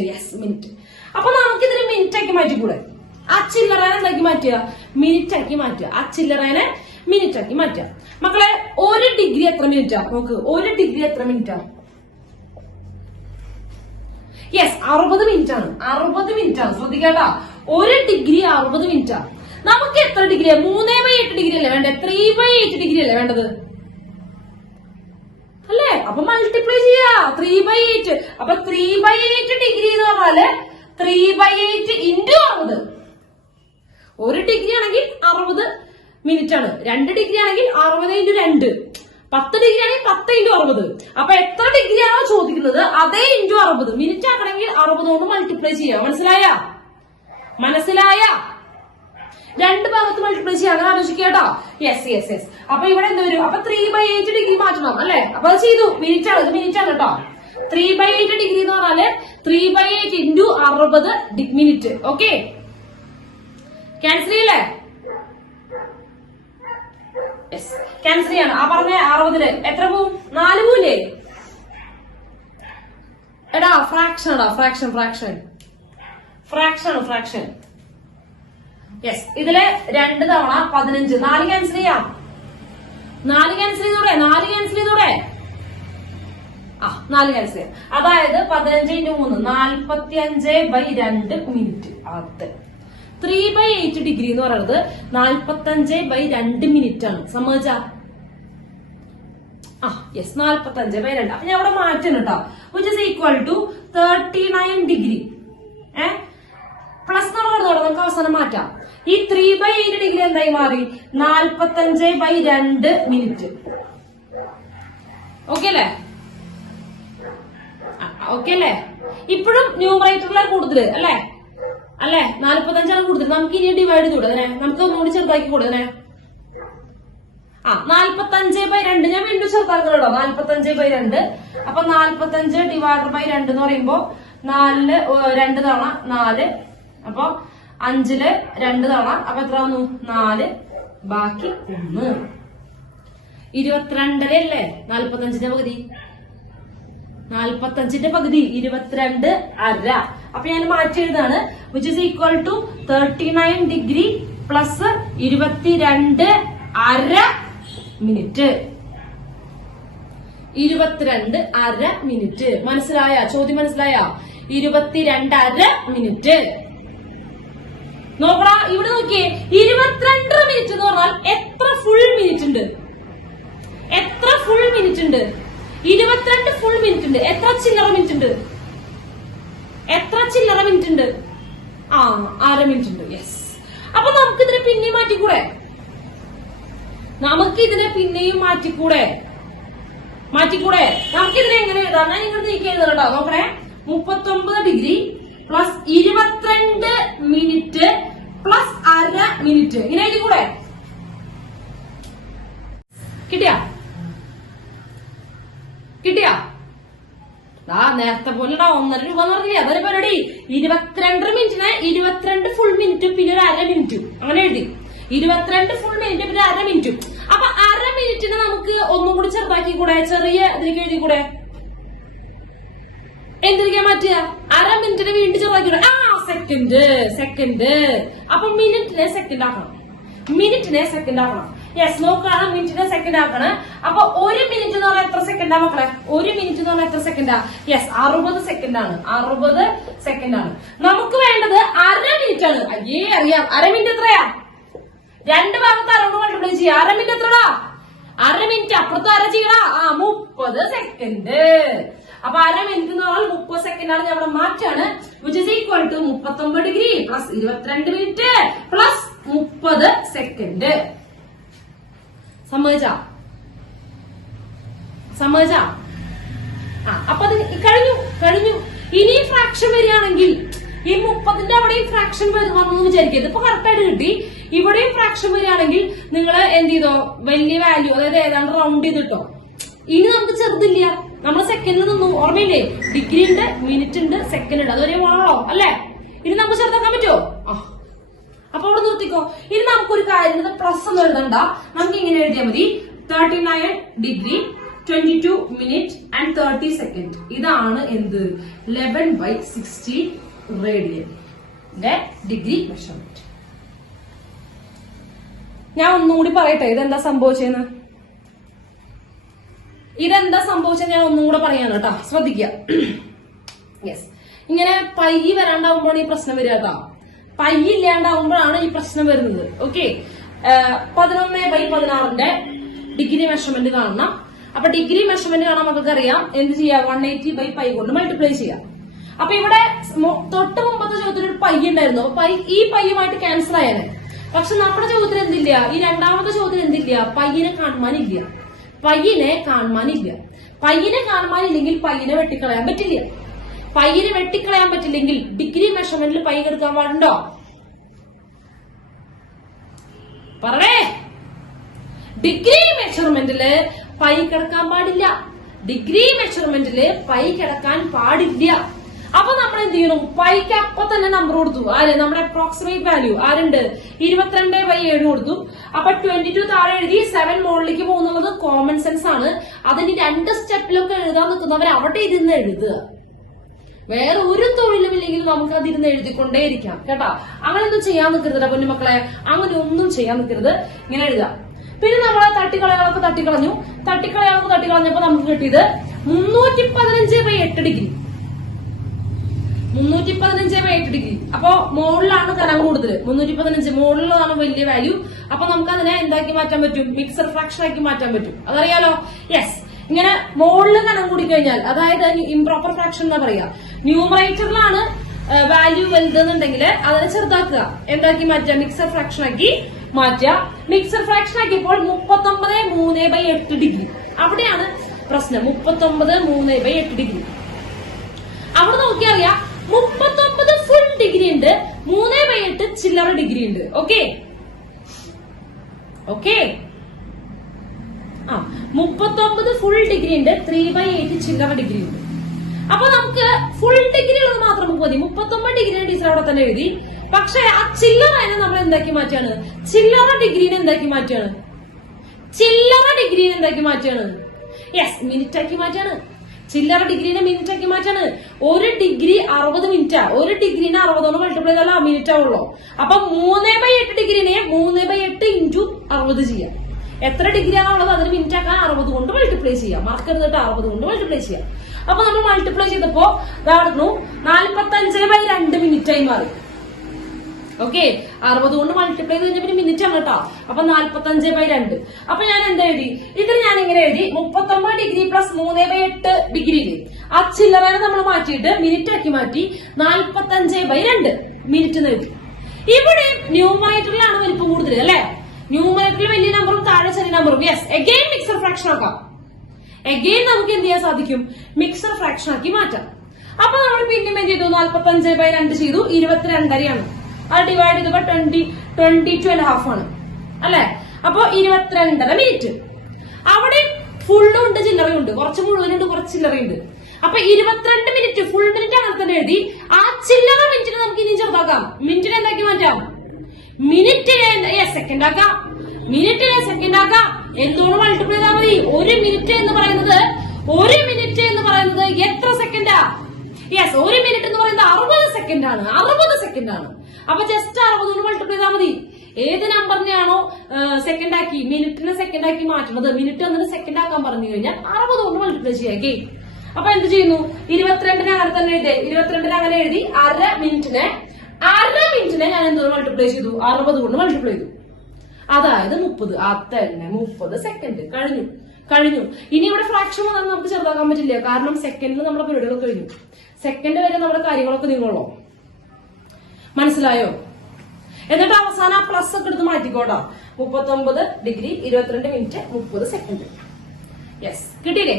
Yes, minute. അപ്പൊ നമുക്ക് ഇതിന് മിനിറ്റ് ആക്കി മാറ്റിക്കൂടെ? ആ ചില്ലറേനെ എന്താക്കി മാറ്റുക? മിനിറ്റ് ആക്കി മാറ്റുക. ആ ചില്ലറേനെ മിനിറ്റ് ആക്കി മാറ്റുക. മക്കളെ, 1 ഡിഗ്രി എത്ര മിനിറ്റാ? നോക്ക്, 1 ഡിഗ്രി എത്ര മിനിറ്റാ? യെസ്, 60 മിനിറ്റ് ആണ്. 60 മിനിറ്റ് ആണ്. ശ്രദ്ധിക്കാട്ടാ, 1 ഡിഗ്രി 60 മിനിറ്റാ. നമുക്ക് എത്ര ഡിഗ്രിയാ? 3/8 ഡിഗ്രി അല്ലേ വേണ്ടത്? 3/8 ഡിഗ്രി അല്ലേ വേണ്ടത്? അല്ലേ? അപ്പൊ മൾട്ടിപ്ലൈ ചെയ്യാ 3/8. അപ്പൊ 3/8 ഡിഗ്രി എന്ന് പറഞ്ഞാല് 3/8 ഇൻറ്റു 60. 1 ഡിഗ്രി ആണെങ്കിൽ 60 മിനിറ്റ് ആണ്. 2 ഡിഗ്രി ആണെങ്കിൽ 60 ഇൻറ്റു 2. 10 ഡിഗ്രി ആണെങ്കിൽ 10 ഇൻറ്റു 60. അപ്പൊ എത്ര ഡിഗ്രി ആണോ ചോദിക്കുന്നത് അതേ ഇൻറ്റു 60. മിനിറ്റ് ആക്കണമെങ്കിൽ 60 കൊണ്ട് മൾട്ടിപ്ലൈ ചെയ്യാം. മനസ്സിലായ? 2 ഭാഗത്ത് മൾട്ടിപ്ലൈ ചെയ്യാം. അങ്ങനെ ആലോചിക്കാട്ടോ. യെസ്. അപ്പൊ ഇവിടെ എന്ത് വരും? അപ്പൊ 3/8 ഡിഗ്രി മാറ്റണം അല്ലെ? അപ്പൊ അത് ചെയ്തു. മിനിറ്റ് ആണ്, ഇത് മിനിറ്റ് ആണ് കേട്ടോ. 3/8 ഡിഗ്രി എന്ന് പറഞ്ഞാല് 3/8 ഇൻറ്റു 60 മിനിറ്റ്. ഓക്കെ, ക്യാൻസൽ ചെയ്യല്ലേ? യെസ്, ക്യാൻസൽ ചെയ്യാണ്. ആ പറഞ്ഞ 60 എത്ര പോവും? 4 പോവില്ലേ? എടാ ഫ്രാക്ഷൻ യെസ്. ഇതില് 2 തവണ 15. 4 ക്യാൻസൽ ചെയ്യാം. 4 ക്യാൻസൽ ചെയ്തൂടെ? 4 ക്യാൻസൽ ചെയ്യാം. അതായത് 15 ഇൻറ്റു 3 45/2 മിനിറ്റ്. അത് 3/8 ഡിഗ്രി എന്ന് പറയുന്നത് 45/2 മിനിറ്റ് ആണ്. സമ്മതിച്ച? യെസ്, 45/2. അപ്പൊ ഞാൻ അവിടെ മാറ്റുന്നു കേട്ടോ. Which is equal to 39 degree. Plus നമുക്ക് അവസാനം മാറ്റാം. ഈ 3/8 ഡിഗ്രി എന്തായി മാറി? 45/2 മിനിറ്റ്. ഓക്കെ അല്ലേ? ഇപ്പോഴും ന്യൂമറേറ്ററിലാണ് കൂടുതൽ അല്ലേ? 45 കൂടുതൽ. നമുക്ക് ഇനി ഡിവൈഡ് ചെയ്തൂടെ അതിനെ? നമുക്ക് ഒന്നുകൂടി ചെറുതാക്കി കൂടെ അതിനെ? 45/2 ഞാൻ വീണ്ടും ചെറുതാക്കണോ? 45/2. അപ്പൊ 45 ഡിവൈഡഡ് ബൈ 2 എന്ന് പറയുമ്പോ 4 2 തവണ 4. അപ്പൊ 5 2 തവണ. അപ്പൊ എത്ര വന്നു? 4 ബാക്കി 1. 22 അല്ലേ? 45ന്റെ പകുതി. 45ന്റെ പകുതി 22.5. അപ്പൊ ഞാൻ മാറ്റി എഴുതാണ്. Which is equal to 39 degree plus 22.5 minute. 22.5 minute. മനസ്സിലായ? ചോദ്യം മനസ്സിലായ? 22.5 മിനിറ്റ്. നോക്കടാ, ഇവിടെ നോക്കിയേ. 22 മിനിറ്റ് എന്ന് പറഞ്ഞാൽ എത്ര ഫുൾ മിനിറ്റ് ഉണ്ട്? 22 ഫുൾ മിനിറ്റ് ഉണ്ട്. എത്ര ചില്ലറ മിനിറ്റ് ഉണ്ട്? 1/2 മിനിറ്റ് ഉണ്ട്. യെസ്. അപ്പൊ നമുക്കിതിനെ പിന്നെയും മാറ്റിക്കൂടെ? നമുക്കിതിനെ എങ്ങനെ എഴുതാം? ഞാൻ ഇങ്ങോട്ട് നീക്കി എഴുതാം കേട്ടോ. നോക്കണേ, 39 degree plus 22 minute plus 1/2 minute. ഇങ്ങനെ എഴുതിക്കൂടെ? കിട്ടിയാ? നേരത്തെ പോലെ 1.5 രൂപ എന്ന് പറഞ്ഞില്ലേ? അതൊരു പരിപാടി. 22 മിനിറ്റിന് 22 ഫുൾ മിനിറ്റും പിന്നെ ഒരു 1/2 മിനിറ്റും. അങ്ങനെ എഴുതി. 22 ഫുൾ മിനിറ്റ് പിന്നെ 1/2 മിനിറ്റും. അപ്പൊ 1/2 മിനിറ്റിന് നമുക്ക് ഒന്നും കൂടി ചെറുതാക്കി കൂടെ? ചെറിയ ഇതിലേക്ക് എഴുതി കൂടെ? എന്തിരിക്കാൻ മാറ്റുക? 1/2 മിനിറ്റിന് വീണ്ടും ചെറുതാക്കി. സെക്കൻഡ്. അപ്പൊ മിനിറ്റിനെ സെക്കൻഡ് ആക്കണം. യെസ്, നോക്കാണ്. മിനിറ്റിനെ സെക്കൻഡ് ആക്കണം. അപ്പൊ 1 മിനിറ്റ് എന്ന് പറഞ്ഞാൽ എത്ര സെക്കൻഡാ മക്കളെ? 1 മിനിറ്റ് എന്ന് പറഞ്ഞാൽ എത്ര സെക്കൻഡാ? യെസ്, 60 സെക്കൻഡ് ആണ്. നമുക്ക് വേണ്ടത് 1/2 മിനിറ്റ് ആണ്. അറിയാം. 1/2 മിനിറ്റ് എത്രയാ? 2 ഭാഗത്ത് 60 മൾട്ടിപ്ലൈ ചെയ്യാം. 1/2 മിനിറ്റ് എത്രടാ? 1/2 മിനിറ്റ് അപ്പുറത്ത് 1/2 ചെയ്യടാ. 30 സെക്കൻഡ്. അപ്പൊ 1/2 മിനിറ്റ് എന്ന് പറഞ്ഞാൽ 30 സെക്കൻഡ് ആണ്. ഞാൻ ഇവിടെ മാറ്റാണ്. Which is equal to 39 degree plus 22 minute plus 30 second. സമ്മതിച്ചാ? അപ്പൊ അത് കഴിഞ്ഞു. ഇനി ഫ്രാക്ഷൻ വരികയാണെങ്കിൽ ഈ 30ന്റെ അവിടെയും ഫ്രാക്ഷൻ വന്നു വിചാരിക്കരുത്. ഇപ്പൊ കറക്റ്റായിട്ട് കിട്ടി. ഇവിടെയും ഫ്രാക്ഷൻ വരികയാണെങ്കിൽ നിങ്ങൾ എന്ത് ചെയ്തോ? വലിയ വാല്യൂ, അതായത് ഏതാണ്ട് റൗണ്ട് ചെയ്തിട്ടോ. ഇനി നമുക്ക് ചെറുതില്ല. നമ്മൾ സെക്കൻഡിൽ നിന്നു. ഓർമ്മയില്ലേ? ഡിഗ്രി ഉണ്ട്, മിനിറ്റ് ഉണ്ട്, സെക്കൻഡ് ഉണ്ട്. അതൊരേ മോളോ അല്ലേ? ഇനി നമുക്ക് ചെറുതാക്കാൻ പറ്റുമോ? അപ്പൊ അവിടെ നിർത്തിക്കോ. ഇനി നമുക്കൊരു കാര്യം, പ്ലസ് ഒന്നും എഴുതണ്ട. നമുക്ക് ഇങ്ങനെ എഴുതിയാൽ മതി. 39 ഡിഗ്രി 22 മിനിറ്റ് ആൻഡ് 30 സെക്കൻഡ്. ഇതാണ് എന്ത്? 11/16 റേഡിയൻ. Degree measurement. ഞാൻ ഒന്നുകൂടി പറയട്ടെ ഇതെന്താ സംഭവിച്ചെന്ന്. ഇതെന്താ സംഭവിച്ചത് ഞാൻ ഒന്നുകൂടെ പറയാണ് കേട്ടോ, ശ്രദ്ധിക്കുക. യെസ്, ഇങ്ങനെ പൈ വരാണ്ടാവുമ്പോഴാണ് ഈ പ്രശ്നം വരിക കേട്ടോ. പൈ ഇല്ലാണ്ടാവുമ്പോഴാണ് ഈ പ്രശ്നം വരുന്നത്. ഓക്കെ, 11/16 ഡിഗ്രി മെഷർമെന്റ് കാണണം. അപ്പൊ ഡിഗ്രി മെഷർമെന്റ് കാണാൻ നമുക്കറിയാം എന്ത് ചെയ്യാം, 180/π കൊണ്ട് മൾട്ടിപ്ലൈ ചെയ്യാം. അപ്പൊ ഇവിടെ തൊട്ട് മുമ്പത്തെ ചോദ്യത്തിൽ ഒരു പൈ ഉണ്ടായിരുന്നു. ഈ പയ്യുമായിട്ട് ക്യാൻസൽ ആയാലേ. പക്ഷെ നമ്മുടെ ചോദ്യത്തിന് എന്തില്ല, ഈ രണ്ടാമത്തെ ചോദ്യം എന്തില്ല, പയ്യനെ കാണുവാനില്ല. പയ്യനെ കാണുവാനില്ലെങ്കിൽ പയ്യനെ വെട്ടിക്കളയാൻ പറ്റില്ല. പയ്യനെ വെട്ടിക്കളയാൻ പറ്റില്ലെങ്കിൽ ഡിഗ്രി മെഷർമെന്റിൽ പൈ എടുക്കാൻ പാടുണ്ടോ? പറയേ. ഡിഗ്രി മെഷർമെന്റില് പൈ കിടക്കാൻ പാടില്ല. ഡിഗ്രി മെഷർമെന്റില് പൈ കിടക്കാൻ പാടില്ല. അപ്പൊ നമ്മൾ എന്ത് ചെയ്യണം, പൈക്ക് അപ്പൊ തന്നെ നമ്പർ കൊടുത്തു. ആര്, നമ്മുടെ അപ്രോക്സിമേറ്റ് വാല്യൂ ആരുണ്ട്, 22/7 കൊടുത്തു. അപ്പൊ 22 താഴെ എഴുതി, 7 മുകളിലേക്ക് പോകുന്നത് കോമൺ സെൻസ് ആണ്. അതിന് 2 സ്റ്റെപ്പിലൊക്കെ എഴുതാൻ നിൽക്കുന്നവർ അവിടെ ഇരുന്ന് എഴുതുക. വേറെ ഒരു തൊഴിലുമില്ലെങ്കിൽ നമുക്ക് അതിരുന്ന് എഴുതിക്കൊണ്ടേയിരിക്കാം കേട്ടോ. അങ്ങനെ ഒന്നും ചെയ്യാൻ നിൽക്കരുത് പൊന്നുമക്കളെ, അങ്ങനെ ഒന്നും ചെയ്യാൻ നിൽക്കരുത്. ഇങ്ങനെ എഴുതാം. പിന്നെ നമ്മളെ തട്ടിക്കളഞ്ഞപ്പോ നമുക്ക് കിട്ടിയത് 315/8 ഡിഗ്രി. 315/8 ഡിഗ്രി. അപ്പൊ മുകളിലാണ് കനം കൂടുതൽ, 315 മുകളിലാണ് വലിയ വാല്യൂ. അപ്പൊ നമുക്ക് അതിനെ എന്താക്കി മാറ്റാൻ പറ്റും, മിക്സർ ഫ്രാക്ഷൻ ആക്കി മാറ്റാൻ പറ്റും. അതറിയാലോ. യെസ്, ഇങ്ങനെ മുകളിൽ കനം കൂടി കഴിഞ്ഞാൽ, അതായത് ഇംപ്രോപ്പർ ഫ്രാക്ഷൻ എന്താ പറയാ, ന്യൂമറേറ്ററിലാണ് വാല്യൂ വലുതെന്നുണ്ടെങ്കിൽ അതിനെ ചെറുതാക്കുക, എന്താക്കി മാറ്റുക, മിക്സർ ഫ്രാക്ഷൻ ആക്കി മാറ്റുക. മിക്സർ ഫ്രാക്ഷൻ ആക്കിയപ്പോൾ 39/3/8 ഡിഗ്രി. അവിടെയാണ് പ്രശ്നം. 39/3/8 ഡിഗ്രി. അവിടെ നോക്കിയറിയാം 39 ഫുൾ ഡിഗ്രി ഉണ്ട്, 3/8 ചില്ലറ ഡിഗ്രി ഉണ്ട്. ഓക്കെ, 39 ഫുൾ ഡിഗ്രി ഉണ്ട്, 3/8 ചില്ലറ ഡിഗ്രി ഉണ്ട്. അപ്പൊ നമുക്ക് ഫുൾ ഡിഗ്രി ഉള്ളത് മാത്രം മതി. 39 ഡിഗ്രി ടീച്ചർ അവിടെ തന്നെ എഴുതി. പക്ഷെ ആ ചില്ലറനെ നമ്മൾ എന്താക്കി മാറ്റാണ്, ചില്ലറ ഡിഗ്രീനെ എന്താക്കി മാറ്റാണ്, യെസ്, മിനിറ്റ് ആക്കി മാറ്റാണ്. ചില്ലറ ഡിഗ്രീനെ മിനിറ്റ് ആക്കി മാറ്റാണ്. 1 ഡിഗ്രി 60 മിനിറ്റാ. 1 ഡിഗ്രീനെ 60 കൊണ്ട് മൾട്ടിപ്ലൈ ചെയ്താൽ മിനിറ്റ് ആവുള്ളൂ. അപ്പൊ 3/8 ഡിഗ്രീനെ 3/8 × 60 ചെയ്യാം. എത്ര ഡിഗ്രി ആണുള്ളത് അതിന് മിനിറ്റ് ആക്കാൻ 60 കൊണ്ട് മൾട്ടിപ്ലൈ ചെയ്യാം. മാർക്കരുത് 60 കൊണ്ട് മൾട്ടിപ്ലൈ ചെയ്യാം. അപ്പൊ നമ്മൾ മൾട്ടിപ്ലൈ ചെയ്തപ്പോ ഇതായിരുന്നു 45/2 മിനിറ്റ് ആയി മാറി. ഓക്കെ, 60 കൊണ്ട് മൾട്ടിപ്ലൈ ചെയ്ത് കഴിഞ്ഞാൽ മിനിറ്റ് ആണ് കേട്ടോ. അപ്പൊ 45/2. അപ്പൊ ഞാൻ എന്താ എഴുതി, ഇതിൽ ഞാൻ ഇങ്ങനെ എഴുതി 39 ഡിഗ്രി പ്ലസ് 3/8 ഡിഗ്രി. ആ ചില്ലറനെ നമ്മൾ മാറ്റിയിട്ട് മിനിറ്റ് ആക്കി മാറ്റി 45/2 മിനിറ്റ് എഴുതി. ഇവിടെ ന്യൂമറേറ്ററിലാണ് വലിപ്പം കൂടുതൽ അല്ലെ. ന്യൂമറേറ്ററിൽ വലിയ നമ്പറും താഴെ ചെറിയ നമ്പറും. യെസ്, എഗെയിൻ മിക്സർ ഫ്രാക്ഷൻ ആക്കാം. എഗെയിൻ നമുക്ക് എന്ത് ചെയ്യാൻ സാധിക്കും, മിക്സർ ഫ്രാക്ഷൻ ആക്കി മാറ്റാം. അപ്പൊ നമ്മൾ പിന്നെയും എന്ത് ചെയ്തു, 45/2 ചെയ്തു, 22.5 അത് ഡിവൈഡ് ചെയ്തപ്പോ 22.5 ആണ് അല്ലെ. അപ്പൊ 22.5 മിനിറ്റ്. അവിടെ ഫുള്ളും ഉണ്ട് ചില്ലറയും ഉണ്ട്, കുറച്ച് മുഴുവനുണ്ട് കുറച്ച് ചില്ലറയുണ്ട്. അപ്പൊ 22 മിനിറ്റ് ഫുൾ മിനിറ്റ് അങ്ങനെ തന്നെ എഴുതി. ആ ചില്ലറ മിനിറ്റിനെ നമുക്ക് ഇനി ചെറുതാക്കാം. മിനിറ്റിനെ എന്താക്കി മാറ്റാം, മിനിറ്റിനെ സെക്കൻഡ് ആക്കാം. മിനിറ്റിനെ സെക്കൻഡ് ആക്കാം. എന്തുകൊണ്ട് മൾട്ടിപ്ലൈ ചെയ്താൽ മതി. 1 മിനിറ്റ് എന്ന് പറയുന്നത് എത്ര സെക്കൻഡാ, യെസ്, 1 മിനിറ്റ് എന്ന് പറയുന്നത് 60 സെക്കൻഡ് ആണ്. 60 സെക്കൻഡ് ആണ്. അപ്പൊ ജസ്റ്റ് 60 കൊണ്ട് മൾട്ടിപ്ലൈ ചെയ്താൽ മതി. ഏത് നമ്പറിനെയാണോ സെക്കൻഡ് ആക്കി, മിനിറ്റിനെ സെക്കൻഡ് ആക്കി മാറ്റുന്നത്, മിനിറ്റ് ഒന്നിന് സെക്കൻഡ് ആക്കാൻ പറഞ്ഞു കഴിഞ്ഞാൽ 60 കൊണ്ട് മൾട്ടിപ്ലൈ ചെയ്യാം. അപ്പൊ എന്ത് ചെയ്യുന്നു, 22 അങ്ങനെ തന്നെ എഴുതി. 22 അങ്ങനെ എഴുതി. അര മിനിറ്റിനെ ഞാൻ എന്തോരം മൾട്ടിപ്ലൈ ചെയ്തു, 60 കൊണ്ട് മൾട്ടിപ്ലൈ ചെയ്തു. അതായത് 30. അതന്നെ 30 സെക്കൻഡ്. കഴിഞ്ഞു. ഇനി ഇവിടെ ഫ്രാക്ഷൻ വന്നാൽ നമുക്ക് ചെറുതാക്കാൻ പറ്റില്ല. കാരണം സെക്കൻഡിൽ നമ്മുടെ പരിപാടികളൊക്കെ കഴിഞ്ഞു. സെക്കൻഡ് വരെ നമ്മുടെ കാര്യങ്ങളൊക്കെ നീങ്ങുള്ളൂ. മനസ്സിലായോ? എന്നിട്ട് അവസാനം ആ പ്ലസ് ഒക്കെ എടുത്ത് മാറ്റിക്കോട്ടോ. 39 ഡിഗ്രി 22 മിനിറ്റ് 30 സെക്കൻഡ്. യെസ്, കിട്ടിയില്ലേ?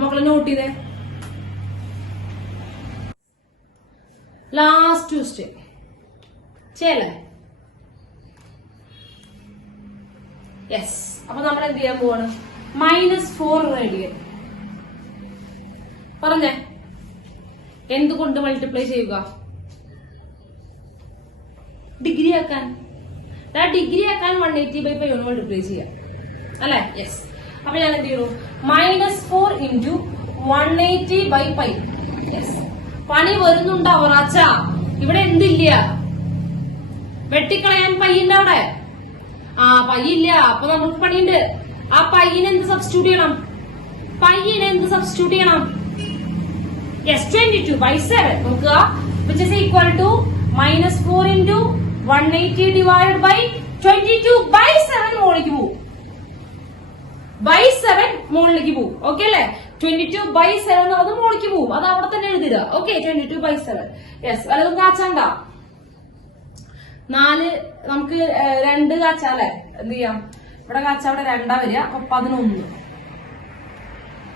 മക്കളെ നോട്ട് ചെയ്തേ. ലാസ്റ്റ് ക്വസ്റ്റ്യൻ ചെയ്യല്ലേ? യെസ്. അപ്പൊ നമ്മൾ എന്ത് ചെയ്യാൻ പോവാണ്, -4 റേഡിയൻ. പറഞ്ഞേ, എന്തുകൊണ്ട് മൾട്ടിപ്ലൈ ചെയ്യുക, ഡിഗ്രി ആക്കാൻ. ഡിഗ്രി ആക്കാൻ 180/π കൊണ്ട് മൾട്ടിപ്ലൈ ചെയ്യാം അല്ലെ. യെസ്. അപ്പൊ ഞാൻ എന്ത് ചെയ്യുന്നു, -4 × 180/π. യെസ്, പണി വരുന്നുണ്ടോ അവറാച്ച? ഇവിടെ എന്തില്ല? വെട്ടിക്കളയാൻ പയ്യുണ്ട് അവിടെ. ആ പയ്യില്ല, അപ്പൊ നമുക്ക് പണിയുണ്ട്. ആ പയ്യനെ എന്ത് സബ്സ്റ്റിറ്റ്യൂട്ട് ചെയ്യണം? പയ്യനെ എന്ത് സബ്സ്റ്റിറ്റ്യൂട്ട് ചെയ്യണം? യെസ്, 22/7 നോക്കുക. Which is equal to -4 into 180 divided by 22/7 മുകളിലേക്ക് പോകും. ബൈ 7 മുകളിലേക്ക് പോകും. ഓക്കെ അല്ലെ? 22/7 എന്നുള്ളത് മുകളിലേക്ക് പോകും. അത് അവിടെ തന്നെ എഴുതിടുക. ഓക്കെ, 22/7. യെസ്, വല്ലതും കാച്ചാണ്ട. 4 നമുക്ക് 2 കാച്ചാലേ. എന്ത് ചെയ്യാം? ഇവിടെ കാച്ച അവിടെ 2 വരിക. അപ്പൊ 11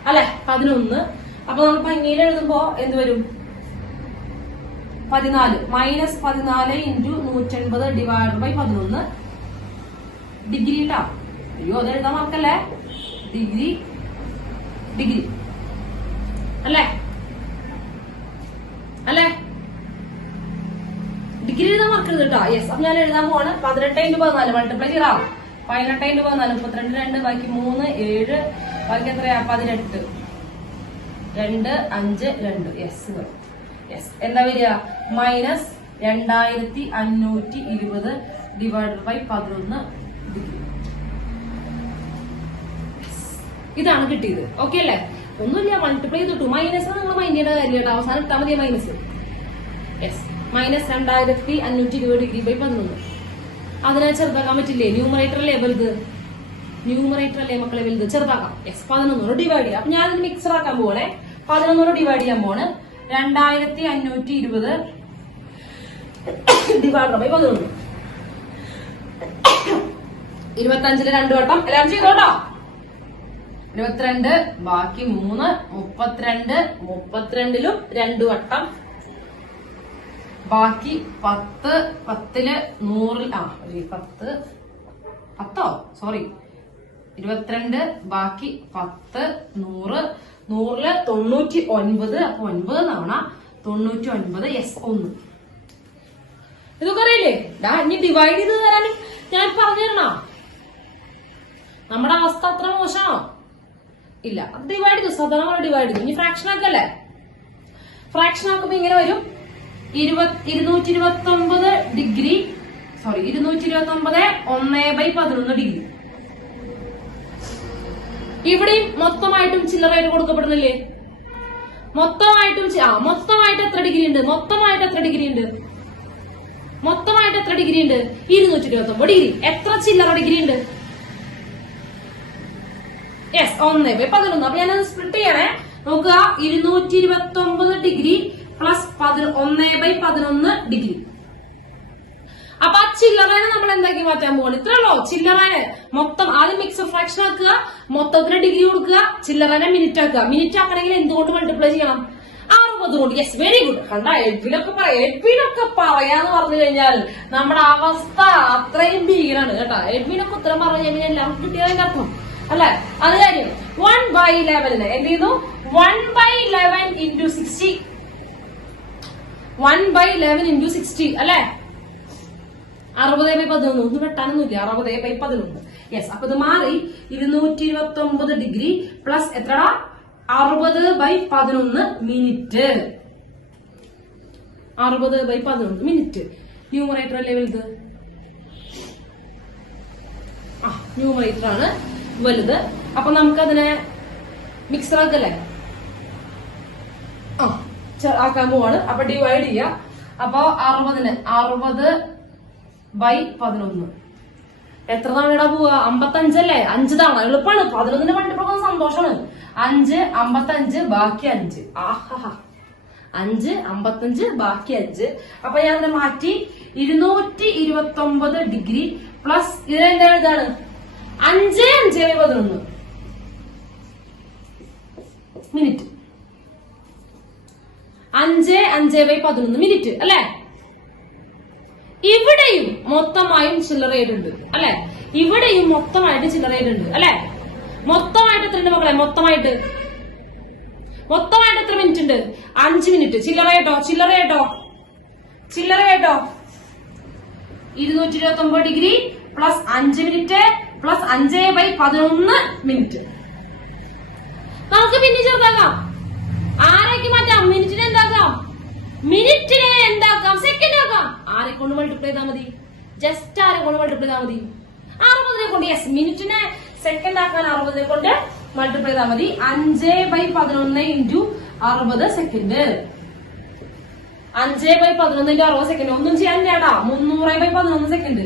അല്ലെ? 11. അപ്പൊ നമ്മൾ ഭംഗിയിൽ എഴുതുമ്പോ എന്ത് വരും? 14 -14 into 180 divided by 11 ഡിഗ്രി ഇട്ടാ. അയ്യോ, അത് എഴുതാൻ മറക്കല്ലേ. ഡിഗ്രി അല്ലേ? ഡിഗ്രി എഴുതാൻ മറക്കരുത് കേട്ടോ. യെസ്, അപ്പൊ ഞാൻ എഴുതാൻ പോവാണ്. 18 into 14 മൾട്ടിപ്ലൈ ചെയ്താവും. 18 into 14 32, 2 ബാക്കി 3 7 ബാക്കി എത്രയാ? 18 2 5 2. യെസ്, എന്താ വരിക? -2520 divided by 11 ഡിഗ്രി. ഇതാണ് കിട്ടിയത്. ഓക്കെ അല്ലേ? ഒന്നുമില്ല, മൾട്ടിപ്ലൈ ചെയ്തിട്ടു. മൈനസ് നിങ്ങൾ മൈൻഡ് ചെയ്യേണ്ട കാര്യമില്ല. അവസാനം ഇട്ടാൽ മതിയാ മൈനസ്. Yes, -2520 degree by 11. അതിനെ ചെറുതാക്കാൻ പറ്റില്ലേ? ന്യൂമറേറ്റർ അല്ലേ വലുത്? ന്യൂമറേറ്റർ അല്ലേ മക്കളെ വലുത്? ചെറുതാക്കാം. യെസ്, 11 ഡിവൈഡ് ചെയ്യാം. അപ്പൊ ഞാനിത് മിക്സർ ആക്കാൻ പോകണേ. 11 ഡിവൈഡ് ചെയ്യാൻ പോണ്. 2520 ഡിവൈഡ് ബൈ 11. 25 2 വട്ടം എല്ലാം ചെയ്തോട്ടോ. 22 ബാക്കി 3 32 32ലും 2 വട്ടം ബാക്കി 10 10ല് 100 10 സോറി 22 ബാക്കി 10 100 100ല് 99. അപ്പൊ 9 തവണ 99. യെസ്, 1. ഇതൊക്കെ അറിയില്ലേ? ഇനി ഡിവൈഡ് ചെയ്ത് തരാനും ഞാൻ പറഞ്ഞു തരണോ? നമ്മുടെ അവസ്ഥ അത്ര മോശമാണോ? ഇല്ല. ഡിവൈഡ് ചെയ്തു, സാധാരണ ഡിവൈഡ് ചെയ്തു. ഇനി ഫ്രാക്ഷൻ ആക്കല്ലേ? ഫ്രാക്ഷൻ ആക്കുമ്പോ ഇങ്ങനെ വരും. 229 ഡിഗ്രി സോറി 229 1/11 ഡിഗ്രി. ഇവിടെയും മൊത്തമായിട്ടും ചില്ലറായിട്ട് കൊടുക്കപ്പെടുന്നില്ലേ? മൊത്തമായിട്ട് എത്ര ഡിഗ്രി ഉണ്ട്? മൊത്തമായിട്ട് എത്ര ഡിഗ്രി ഉണ്ട്? 229 ഡിഗ്രി. എത്ര ചില്ലറ ഡിഗ്രി ഉണ്ട്? യെസ്, 1/11. അപ്പൊ ഞാനത് സ്പ്ലിറ്റ് ചെയ്യണേ. നോക്കുക, 229 ഡിഗ്രി പ്ലസ് 1/11 ഡിഗ്രി. അപ്പൊ ആ ചില്ലറനെ നമ്മൾ എന്താക്കി മാറ്റാൻ പോവാണ്? ഇത്രയുള്ളോ ചില്ലറനെ? മൊത്തം ആദ്യം മിക്സർ ഫ്രാക്ഷൻ ആക്കുക, മൊത്തത്തിന് ഡിഗ്രി കൊടുക്കുക, ചില്ലറനെ മിനിറ്റ് ആക്കുക. മിനിറ്റ് ആക്കണമെങ്കിൽ എന്തുകൊണ്ട് മൾട്ടിപ്ലൈ ചെയ്യണം? 60 കൊണ്ട്. Yes, very good. കണ്ട, എഡ്വിനൊക്കെ പറയാന്ന് പറഞ്ഞു കഴിഞ്ഞാൽ നമ്മുടെ അവസ്ഥ അത്രയും ഭീകരാണ് കേട്ടാ. എഡ്വിനൊക്കെ ഉത്തരം പറഞ്ഞു കഴിഞ്ഞാൽ എല്ലാം കിട്ടിയതിന്റെ അർത്ഥം അല്ലെ? അത് കാര്യം 1/11 എന്ത് ചെയ്യുന്നു? 1/11 into 60. 1/11 into 60 അല്ലെ? 60/11. ഒന്നും വെട്ടാനൊന്നുമില്ല. 60/11. യെസ്, അപ്പൊ ഇത് മാറി 229 ഡിഗ്രി പ്ലസ് എത്രടാ? 60/11 മിനിറ്റ്. 60/11 മിനിറ്റ്. ന്യൂമറേറ്റർ അല്ലേ വലുത്? ന്യൂമറേറ്റർ ആണ് വലുത്. അപ്പൊ നമുക്കതിനെ മിക്സർ ആക്കല്ലേ? ആക്കാൻ പോവാണ്. അപ്പൊ ഡിവൈഡ് ചെയ്യാ. അപ്പൊ 60/11 എത്ര തവണ ഇടാ പോവാ? 55 അല്ലേ? 5 തവണ. എളുപ്പമാണ്. 11 കണ്ടിപ്പോ സന്തോഷമാണ്. 5 55 ബാക്കി 5. 5 55 ബാക്കി 5. അപ്പൊ ഞാൻ അതിനെ മാറ്റി 229 ഡിഗ്രി പ്ലസ് ഇതിനെന്താണ്? ഇതാണ് 5/11 മിനിറ്റ്. 5/11 മിനിറ്റ് അല്ലെ? ഇവിടെയും മൊത്തമായും ചില്ലറയായിട്ടുണ്ട് അല്ലെ? ഇവിടെയും മൊത്തമായിട്ട് ചില്ലറയായിട്ടുണ്ട് അല്ലെ? മൊത്തമായിട്ട് എത്രയുണ്ട് മക്കളെ? മൊത്തമായിട്ട് എത്ര മിനിറ്റ് ഉണ്ട്? 5 മിനിറ്റ്. ചില്ലറയായിട്ടോ 229 degree plus 5 minute plus 5/11 minute. നമുക്ക് പിന്നെ ചെറുതാക്കാം. ആരേക്ക് മാറ്റാം? മിനിറ്റിനെ എന്താക്കാം? മിനിറ്റിനെ എന്താക്കാം, സെക്കൻഡ് ആക്കാം. ആരെ കൊണ്ട് മൾട്ടിപ്ലൈ ചെയ്താൽ മതി? ജസ്റ്റ് ആരെ കൊണ്ട് മൾട്ടിപ്ലൈ ചെയ്താൽ മതി? 60 കൊണ്ട്. യെസ്, മിനിറ്റിനെ സെക്കൻഡ് ആക്കാൻ 60 കൊണ്ട് മൾട്ടിപ്ലൈ ചെയ്താൽ മതി. 5/11 ഇൻറ്റു 60 സെക്കൻഡ്. 5/11 into 60 second. ഒന്നും ചെയ്യാൻ ചേട്ടാ, 300/11 സെക്കൻഡ്.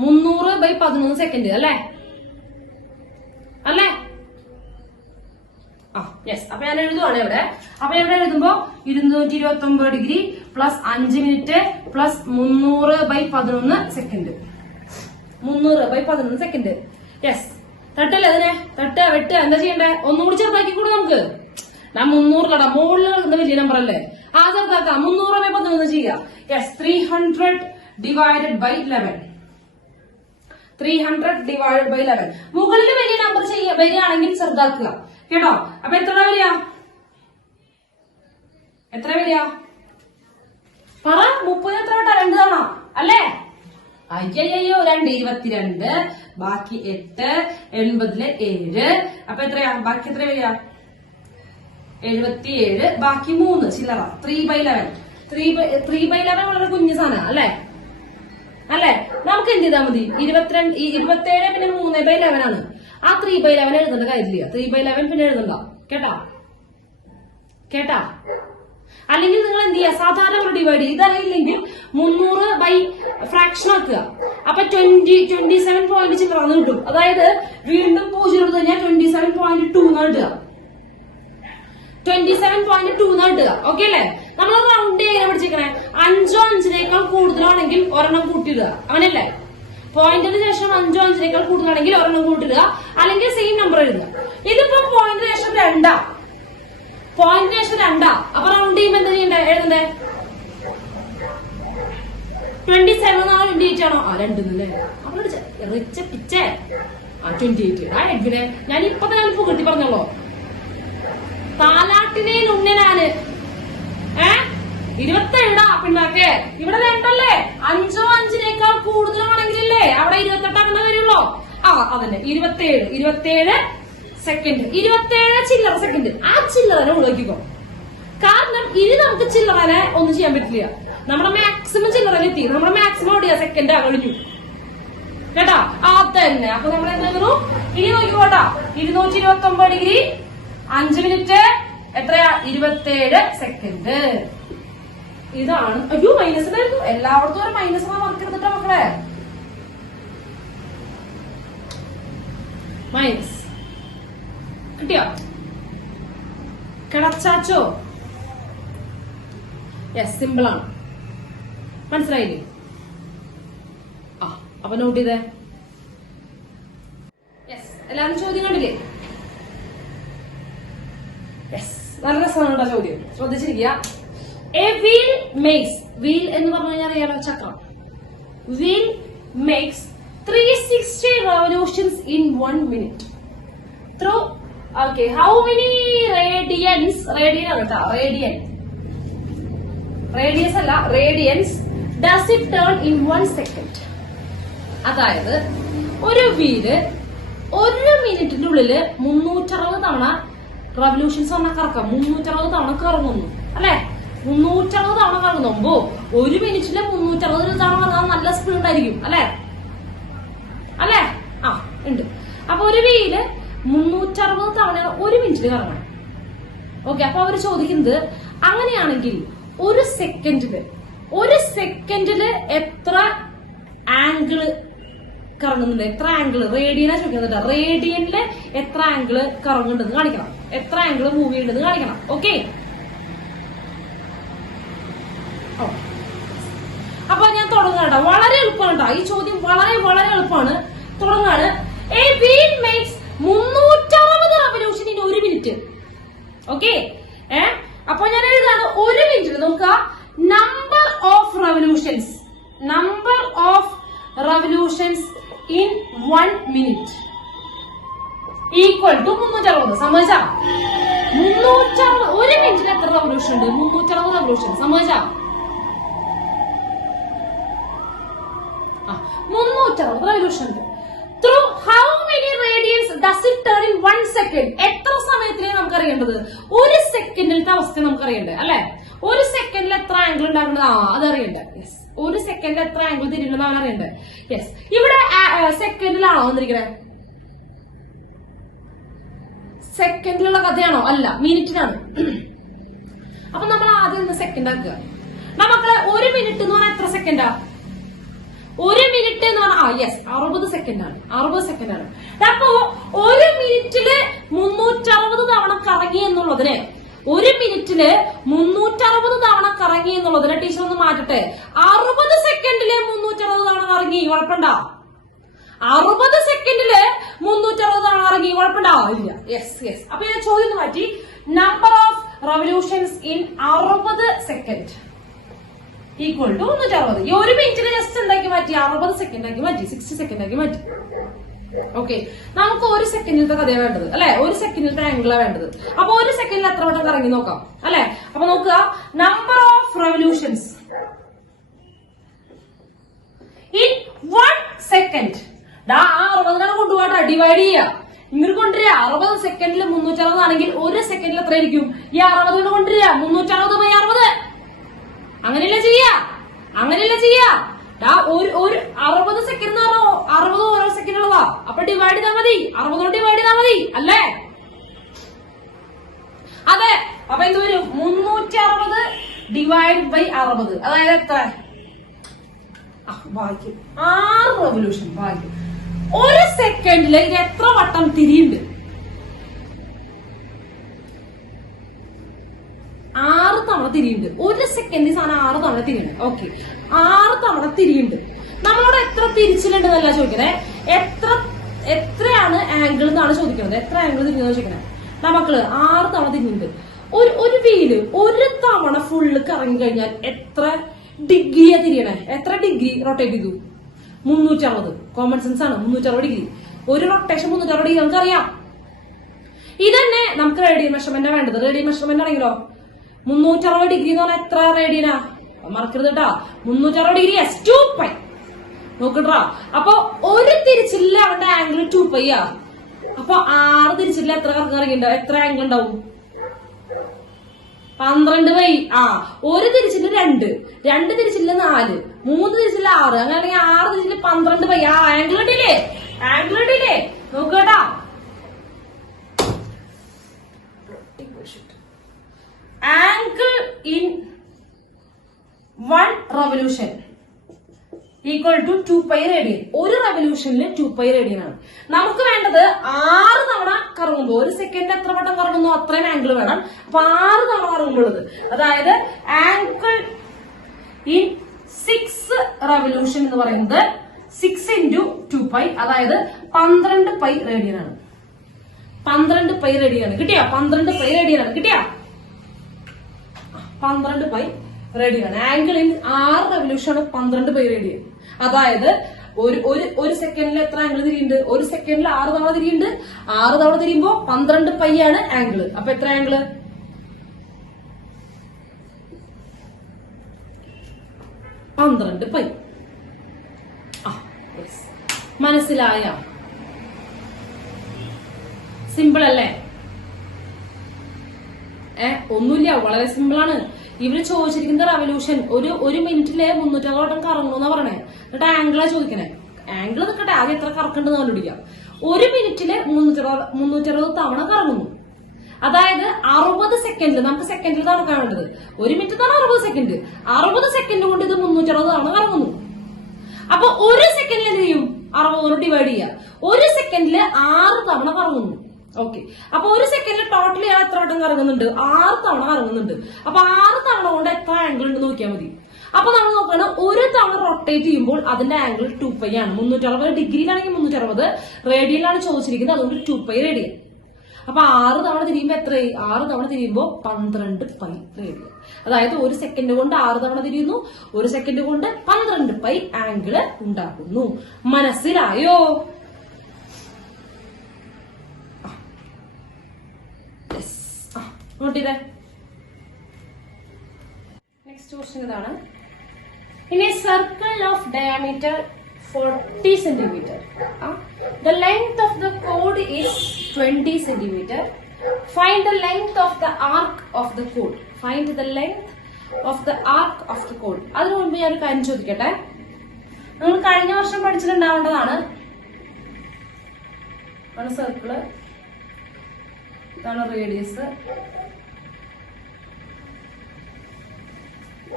300/11 സെക്കൻഡ് അല്ലേ? അല്ലേ? യെസ്. അപ്പൊ ഞാൻ എഴുതുവാണ് ഇവിടെ. അപ്പൊ ഇവിടെ എഴുതുമ്പോ 229 degree plus 5 minute plus 300/11 second. 300/11 second. Yes. തട്ടല്ലേ അതിനെ? തട്ടുക, വെട്ടുക, എന്താ ചെയ്യണ്ടേ? ഒന്നുകൂടി ചെറുതാക്കി കൂടെ നമുക്ക്. ഞാൻ 300 കടാ, മുകളിൽ കിടക്കുന്ന വലിയ നമ്പർ അല്ലേ, ആ ചെറുതാക്കാം. 300/11 ചെയ്യുക. യെസ്. 300/11. 300/11. മുകളിൽ വലിയ നമ്പർ വരികയാണെങ്കിൽ ചെറുതാക്കുക കേട്ടോ. അപ്പൊ എത്ര വരിക? എത്ര വരിക? പറ. 30 എത്ര വട്ട? 2 തവണ അല്ലേ? അയ്യോ 2 22, ബാക്കി 8, 80 7. അപ്പൊ എത്രയാ ബാക്കി? എത്ര വരിക? 77, ബാക്കി 3 ചില്ലറ. 3/11. 3/11 വളരെ കുഞ്ഞു സാധനം അല്ലേ? അല്ലേ? നമുക്ക് എന്ത് ചെയ്താൽ മതി? 27 പിന്നെ 3/11 ആണ്. ആ 3/11 എഴുതേണ്ട കാര്യമില്ല. 3/11 പിന്നെ എഴുതണ്ട കേട്ടാ. കേട്ടാ? അല്ലെങ്കിൽ നിങ്ങൾ എന്ത് ചെയ്യുക? സാധാരണ ഡിവൈഡ് ചെയ്യുക. ഇതല്ലെങ്കിൽ 300 ഫ്രാക്ഷൻ ആക്കുക. അപ്പൊ 27 പോയിന്റ് ചില്ലറന്ന് കിട്ടും. അതായത് വീണ്ടും 0 എടുത്തു കഴിഞ്ഞാൽ 27.2 കിട്ടുക. 27.2 കിട്ടുക. ഓക്കെ അല്ലേ? നമ്മൾ റൗണ്ട് ചെയ്യാൻ പഠിച്ചിരിക്കണേ. 5 5 കൂടുതലാണെങ്കിൽ ഒരെണ്ണം കൂട്ടിയിടുക. അവനല്ലേ? പോയിന്റിന് ശേഷം 5 5 കൂടുതലാണെങ്കിൽ ഒരെണ്ണം കൂട്ടിടുക, അല്ലെങ്കിൽ സെയിം നമ്പർ എഴുതുക. ഇതിപ്പോ പോയിന്റിന് ശേഷം 2. പോയിന്റിന് ശേഷം 2. അപ്പൊ റൗണ്ട് ചെയ്യുമ്പോ എന്താ ചെയ്യണ്ടേ? എഴുതണ്ടേ? 27 ആണോ 28 ആണോ? 2 അല്ലേ? അവിടെ റിച്ച് പിച്ചേ. 28. എഡ്വിനെ ഞാൻ ഇപ്പൊ തന്നെ പുകഴ്ത്തി പറഞ്ഞോളൂ. താലാട്ടിനെ ഉണ്ണനാണ്. 27 പിണ്ണാക്കെ. ഇവിടെ 2 അല്ലേ? 5 5 കൂടുതലാണെങ്കിലല്ലേ അവിടെ 28 അങ്ങനെ വരുള്ളൂ. അതന്നെ 27 സെക്കൻഡ്. 27 ചില്ലറ സെക്കൻഡ്. ആ ചില്ലറനെ ഒഴിവാക്കിക്കോ. കാരണം ഇനി നമുക്ക് ചില്ലറനെ ഒന്നും ചെയ്യാൻ പറ്റില്ല. നമ്മുടെ മാക്സിമം ചില്ലറയിലെത്തി. നമ്മുടെ മാക്സിമം ഓടിയ സെക്കൻഡ് കഴിഞ്ഞു കേട്ടാ. അതന്നെ. അപ്പൊ നമ്മൾ എന്തായിരുന്നു? ഇനി നോക്കിക്കോട്ടാ. 229 ഡിഗ്രി 5 മിനിറ്റ് എത്രയാ? 27 സെക്കൻഡ്. ഇതാണ്. അയ്യോ മൈനസ് ആയിരുന്നു. എല്ലായിടത്തും ഒരു മൈനസ് മാർക്ക് എടുത്തിട്ടാ മക്കളെ. മൈനസ് കിട്ടിയോ? കിടച്ചാച്ചോ? യെസ്, സിമ്പിൾ ആണ്. മനസ്സിലായില്ലേ? അപ്പൊ നോട്ട് ചെയ്തേ. യെസ്, എല്ലാവരും ചോദ്യം കണ്ടില്ലേ? യെസ്, നല്ല രസമാണ് കേട്ടോ ചോദ്യം. ശ്രദ്ധിച്ചിരിക്കുക. എ വീൽ മേക്സ്, വീൽ എന്ന് പറഞ്ഞു കഴിഞ്ഞാൽ അറിയാലോ, ചക്രം. Wheel makes 360 revolutions in 1 minute through how many radians? Radian കേട്ടോ, radius അല്ല, radians does it turn in 1 second? അതായത് ഒരു വീല് 1 മിനിറ്റിന്റെ ഉള്ളില് 360 തവണ റവല്യൂഷൻസ് പറഞ്ഞ കറക്കാം. 360 തവണ കറങ്ങുന്നു അല്ലെ? 360 തവണ കറങ്ങുമ്പോ 1 മിനിറ്റില് 360 തവണ കറങ്ങാൻ നല്ല സ്പീഡ് ഉണ്ടായിരിക്കും അല്ലെ? അല്ലെ? ഉണ്ട്. അപ്പൊ ഒരു വീല് 360 തവണ 1 മിനിറ്റില് കറങ്ങണം. ഓക്കെ. അപ്പൊ അവര് ചോദിക്കുന്നത് അങ്ങനെയാണെങ്കിൽ ഒരു സെക്കൻഡില് എത്ര ആംഗിള് കറങ്ങുന്നുണ്ട്? എത്ര ആംഗിള്? റേഡിയനാ ചോദിക്കുന്നുണ്ട്. റേഡിയനില് എത്ര ആംഗിള് കറങ്ങുന്നുണ്ടെന്ന് കാണിക്കണം. എത്ര ആംഗിള് മൂവ് ചെയ്യുന്നുണ്ടെന്ന് കാണിക്കണം. ഓക്കെ. അപ്പൊ ഞാൻ തുടങ്ങാട്ടോ. വളരെ എളുപ്പമാണ് കേട്ടോ ഈ ചോദ്യം. വളരെ വളരെ എളുപ്പമാണ്. തുടങ്ങാണ്. A wheel makes 360 revolution in 1 minute. Okay. അപ്പൊ ഞാൻ എഴുതാണ് 1 മിനിറ്റിൽ. നോക്കുക, number of revolutions in 1 minute equal to 360. സമ്മതിച്ച? 360 1 മിനിറ്റിൽ എത്ര റവല്യൂഷൻ ഉണ്ട്? 360 റവല്യൂഷൻ. സമ്മതിച്ച? 360 റവല്യൂഷൻ ഉണ്ട്. Through how many radians does it turn in 1 second? എത്ര സമയത്തിലാണ് നമുക്ക് അറിയേണ്ടത്? ഒരു സെക്കൻഡിലത്തെ അവസ്ഥ നമുക്ക് അറിയണ്ടേ അല്ലെ? ഒരു സെക്കൻഡിൽ എത്ര ആംഗിൾ ഉണ്ടാക്കുന്നത് അത് അറിയണ്ടേ? യെസ്. ഒരു സെക്കൻഡിൽ എത്ര ആംഗിൾ തിരിയുന്നതാണ് അറിയണ്ടേ? യെസ്. ഇവിടെ സെക്കൻഡിലാണോ വന്നിരിക്കണേ? സെക്കൻഡിലുള്ള കഥയാണോ? അല്ല, മിനിറ്റിലാണ്. അപ്പൊ നമ്മൾ ആദ്യം സെക്കൻഡ് ആക്കുക. മക്കളെ, ഒരു മിനിറ്റ് എന്ന് പറഞ്ഞാൽ എത്ര സെക്കൻഡാ? ഒരു മിനിറ്റ് എന്ന് പറഞ്ഞാൽ യെസ് 60 സെക്കൻഡാണ്. 60 സെക്കൻഡാണ്. അപ്പോ ഒരു മിനിറ്റില് 360 തവണ കറങ്ങി എന്നുള്ളതിന്, ഒരു മിനിറ്റില് 360 തവണ കറങ്ങി എന്നുള്ളതിനെ ടീച്ചർ ഒന്ന് മാറ്റട്ടെ. 60 സെക്കൻഡില് 360 തവണ കറങ്ങി, കുഴപ്പമുണ്ടോ? 60 സെക്കൻഡില് 360 തവണ കറങ്ങി, കുഴപ്പമുണ്ടോ? ഇല്ല. Yes yes. അപ്പൊ ഞാൻ ചോദ്യം മാറ്റി. Number of revolutions in 60 second equal to 360. ഈ ഒരു മിനിറ്റിന് ജസ്റ്റ് എന്താക്കി മാറ്റി? 60 സെക്കൻഡ് ആക്കി മാറ്റി, 60 സെക്കൻഡ് ആക്കി മാറ്റി. ഓക്കെ, നമുക്ക് ഒരു സെക്കൻഡിലത്തെ കഥയാണ് വേണ്ടത് അല്ലെ? ഒരു സെക്കൻഡിലത്തെ ആംഗിളാണ് വേണ്ടത്. അപ്പൊ ഒരു സെക്കൻഡിൽ എത്ര വട്ടം കറങ്ങി നോക്കാം അല്ലെ? അപ്പൊ നോക്കുക, number of revolutions in 1 second. ആ 60 കൊണ്ടുപോകട്ടെ, ഡിവൈഡ് ചെയ്യുക, ഇങ്ങോട്ട് കൊണ്ടുവരിക. 60 സെക്കൻഡിൽ 360 ആണെങ്കിൽ ഒരു സെക്കൻഡിൽ എത്ര ആയിരിക്കും? ഈ 60 കൊണ്ടുവരിക, 360/60. അങ്ങനെയല്ല ചെയ്യാ, അങ്ങനെയല്ല ചെയ്യാ. ഒരു 60 സെക്കൻഡ് എന്ന് പറഞ്ഞാൽ 60 ഓരോ സെക്കൻഡ് ഉള്ളതാ. അപ്പൊ ഡിവൈഡ് ചെയ്താൽ മതി, 60 ഡിവൈഡ് ചെയ്താൽ മതി അല്ലേ? അതെ. അപ്പൊ എന്ത് വരും? 360 ഡിവൈഡ് ബൈ 60. അതായത് എത്ര? വായിക്കും, 6 റെവല്യൂഷൻ. വായിക്കും. ഒരു സെക്കൻഡില് ഇത് എത്ര വട്ടം തിരിയുണ്ട്? 6 തവണ തിരിയുണ്ട്. ഒരു സെക്കൻഡ് സാധനം 6 തവണ തിരിയണം. ഓക്കെ, 6 തവണ തിരിയുണ്ട്. നമ്മളോട് എത്ര തിരിച്ചിലുണ്ട് എന്നല്ല ചോദിക്കണേ, എത്രയാണ് ആംഗിൾ എന്നാണ് ചോദിക്കുന്നത്. എത്ര ആംഗിൾ തിരിഞ്ഞെന്ന് ചോദിക്കണേ. മക്കള് 6 തവണ തിരിഞ്ഞിട്ടുണ്ട്. ഒരു വീല് ഒരു തവണ ഫുള്ള് കറങ്ങി കഴിഞ്ഞാൽ എത്ര ഡിഗ്രിയാ തിരിയണേ? എത്ര ഡിഗ്രി റൊട്ടേറ്റ് ചെയ്തു? 360. കോമൺ സെൻസ് ആണ്. 360 ഡിഗ്രി. ഒരു റൊട്ടേഷൻ 360 ഡിഗ്രി നമുക്കറിയാം. ഇതന്നെ നമുക്ക് റേഡിയൻ മെഷർമെന്റ് വേണ്ടത്. റേഡിയൻ മെഷർമെന്റ് ആണെങ്കിലോ 360 ഡിഗ്രി എന്ന് പറഞ്ഞാൽ എത്ര റേഡിയനാ? മറക്കരുത് കേട്ടാ. 360 ഡിഗ്രി S2π. നോക്കട്ടാ. അപ്പൊ ഒരു തിരിച്ചില്ല അവന്റെ ആംഗിൾ 2π ആ. അപ്പൊ 6 തിരിച്ചില്ല എത്ര കറങ്ങിണ്ടാവും? എത്ര ആംഗിൾ ഉണ്ടാവും? 12π. ഒരു തിരിച്ചില് 2, 2 തിരിച്ചില്ല 4, 3 തിരിച്ചില്ല 6, അങ്ങനെയാണെങ്കിൽ 6 തിരിച്ചില്ല 12π. ആംഗിൾ ഇടില്ലേ? ആംഗിൾ ഇടില്ലേ? നോക്കട്ടാ. Angle in 1 revolution equal to 2π radian. ഒരു റെവല്യൂഷനിൽ 2π റേഡിയൻ ആണ്. നമുക്ക് വേണ്ടത് 6 തവണ കറങ്ങുമ്പോൾ, ഒരു സെക്കൻഡിൽ എത്ര വട്ടം കറങ്ങുന്നു അത്രയും ആംഗിൾ വേണം. അപ്പൊ 6 തവണ കറങ്ങുമ്പോഴത്, അതായത് ആംഗിൾ ഇൻ 6 റെവല്യൂഷൻ എന്ന് പറയുന്നത് 6 × 2π, അതായത് 12π റേഡിയൻ ആണ്. 12π റേഡിയൻ ആണ്. കിട്ടിയാ? 12π റേഡിയൻ ആണ്. കിട്ടിയാ? 12π റേഡിയൻ ആണ്. Angle in 6 revolution 12π radian. അതായത് ഒരു സെക്കൻഡിൽ എത്ര ആംഗിൾ തിരിയുണ്ട്? ഒരു സെക്കൻഡിൽ 6 തവണ തിരിയുണ്ട്. 6 തവണ തിരിയുമ്പോ 12π ആണ് ആംഗിൾ. അപ്പൊ എത്ര ആംഗിള്? 12π. മനസ്സിലായ? സിമ്പിൾ അല്ലേ? ഒന്നുമില്ല, വളരെ സിമ്പിൾ ആണ്. ഇവര് ചോദിച്ചിരിക്കുന്ന റെവല്യൂഷൻ ഒരു മിനിറ്റില് 360 വട്ടം കറങ്ങണമെന്നാ പറയണേ. എന്നിട്ട് ആംഗിളാ ചോദിക്കണേ. ആംഗിൾ നിൽക്കട്ടെ, ആദ്യം എത്ര കറക്കണ്ടെന്ന് കണ്ടുപിടിക്കാം. ഒരു മിനിറ്റില് 360 തവണ കറങ്ങുന്നു. അതായത് 60 സെക്കൻഡിൽ, നമുക്ക് സെക്കൻഡിൽ നടക്കാൻ വേണ്ടത്. ഒരു മിനിറ്റ് തന്നെ 60 സെക്കൻഡ്. 60 സെക്കൻഡ് കൊണ്ട് ഇത് 360 തവണ കറങ്ങുന്നു. അപ്പൊ ഒരു സെക്കൻഡിൽ എന്ത് ചെയ്യും? 60 ഡിവൈഡ് ചെയ്യുക. ഒരു സെക്കൻഡില് 6 തവണ കറങ്ങുന്നു. ഓക്കെ, അപ്പൊ ഒരു സെക്കൻഡിൽ ടോട്ടൽ ഞാൻ എത്ര വട്ടം കറങ്ങുന്നുണ്ട്? 6 തവണ കറങ്ങുന്നുണ്ട്. അപ്പൊ 6 തവണ കൊണ്ട് എത്ര ആംഗിൾ ഉണ്ട് നോക്കിയാൽ മതി. അപ്പൊ നമ്മൾ നോക്കണം, ഒരു തവണ റൊട്ടേറ്റ് ചെയ്യുമ്പോൾ അതിന്റെ ആംഗിൾ 2π ആണ്. 360 ഡിഗ്രിയിലാണെങ്കിൽ 360, റേഡിയനിലാണ് ചോദിച്ചിരിക്കുന്നത്, അതുകൊണ്ട് 2π റേഡിയൻ. അപ്പൊ 6 തവണ തിരിയുമ്പോ എത്രയായി? 6 തവണ തിരിയുമ്പോ 12π റേഡിയൻ. അതായത് ഒരു സെക്കൻഡ് കൊണ്ട് 6 തവണ തിരിയുന്നു, ഒരു സെക്കൻഡ് കൊണ്ട് 12π ആംഗിള് ഉണ്ടാക്കുന്നു. മനസ്സിലായോ? നോട്ടില്ലേ? നെക്സ്റ്റ് ക്വസ്റ്റ്യൻ ഇതാണ്. In A circle of diameter 40 centimeter. The length of the chord is 20 centimeter. Find the length of the arc of the chord. Find the length of the arc of the chord. അതിനു മുൻപ് ഞാൻ ഒരു കാര്യം ചോദിക്കട്ടെ. നിങ്ങൾ കഴിഞ്ഞ വർഷം പഠിച്ചിട്ടുണ്ടാവേണ്ടതാണ്. ആണ് സർക്കിള്, ഇതാണ് റേഡിയസ്,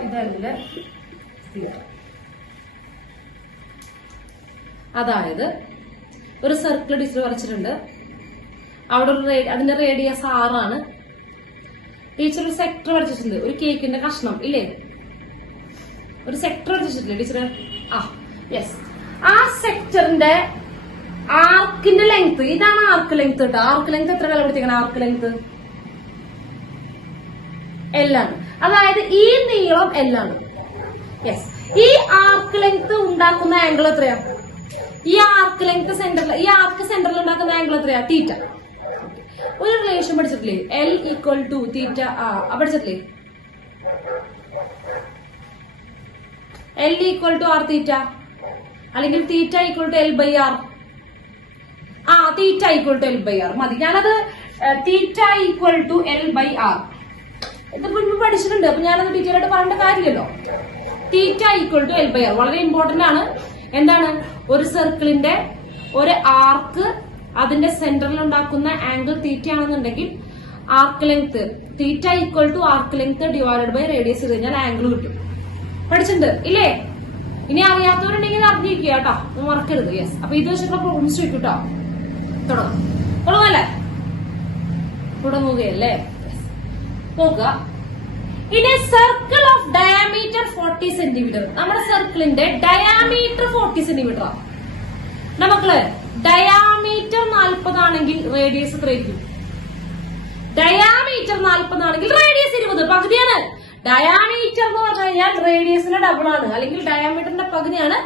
ഇതല്ല തീറ്റ. അതായത് ഒരു സർക്കിൾ ടീച്ചർ വരച്ചിട്ടുണ്ട്. അവിടെ അതിന്റെ റേഡിയസ് 6 ആണ്. ടീച്ചർ ഒരു സെക്ടർ വരച്ചിട്ടുണ്ട്, ഒരു കേക്കിന്റെ കഷ്ണം ഇല്ലേ, ഒരു സെക്ടർ വരച്ചിട്ടില്ലേ ടീച്ചർ? യെസ്. ആ സെക്ടറിന്റെ ആർക്കിന്റെ ലെങ്ത്, ഇതാണ് ആർക്ക് ലെങ്ത് കേട്ടോ. ആർക്ക് ലെങ്ത് എത്ര വില കൊടുത്തിരിക്കണം? ആർക്ക് ലെങ്ത് L ആണ്. അതായത് ഈ നീളം L ആണ്. യെസ്. ഈ ആർക്ക് ലെങ്ത് ഉണ്ടാക്കുന്ന ആംഗിൾ എത്രയാ? ഈ ആർക്ക് ലെങ്ത് സെന്ററിൽ, ഈ ആർക്ക് സെന്ററിൽ ഉണ്ടാക്കുന്ന ആംഗിൾ എത്രയാ? തീറ്റ. ഒരു റിലേഷൻ പഠിച്ചിട്ടില്ലേ? L equal to theta. പഠിച്ചിട്ടില്ലേ? L equal to R theta, അല്ലെങ്കിൽ theta equal to L by R. Theta equal to L by R മതി. ഞാനത് theta equal to L by R ഇത് മുൻപ് പഠിച്ചിട്ടുണ്ട്. അപ്പൊ ഞാനത് ഡീറ്റെയിൽ ആയിട്ട് പറയേണ്ട കാര്യമില്ലല്ലോ. Theta equal to L by R വളരെ ഇമ്പോർട്ടന്റ് ആണ്. എന്താണ്? ഒരു സർക്കിളിന്റെ ഒരു ആർക്ക്, അതിന്റെ സെന്ററിൽ ഉണ്ടാക്കുന്ന ആംഗിൾ തീറ്റ ആണെന്നുണ്ടെങ്കിൽ arc length theta equal to arc length divided by radius ചെയ്ത് കഴിഞ്ഞാൽ ആംഗിൾ കിട്ടും. പഠിച്ചിട്ടുണ്ട് ഇല്ലേ? ഇനി അറിയാത്തവരുണ്ടെങ്കിൽ അറിഞ്ഞിരിക്കുക കേട്ടോ, മറക്കരുത്. യെസ്. അപ്പൊ ഇത് വെച്ചിട്ടുള്ള പ്രോബ്ലംസ് ചോദിക്കും കേട്ടോ. തുടങ്ങല്ലേ? തുടങ്ങുകയല്ലേ? നോക്കുക. In A circle of diameter 40 centimetre. നമ്മുടെ സർക്കിളിന്റെ ഡയാമീറ്റർ 40 സെന്റിമീറ്റർ ആണ്. നമുക്ക് ഡയാമീറ്റർ 40 ആണെങ്കിൽ റേഡിയസ് എത്രയായിരിക്കും? ഡയാമീറ്റർ 40 ആണെങ്കിൽ റേഡിയസ് 20, പകുതിയാണ്. ഡയാമീറ്റർ എന്ന് പറഞ്ഞു കഴിഞ്ഞാൽ റേഡിയസിന്റെ ഡബിൾ ആണ്, അല്ലെങ്കിൽ ഡയാമീറ്ററിന്റെ പകുതിയാണ്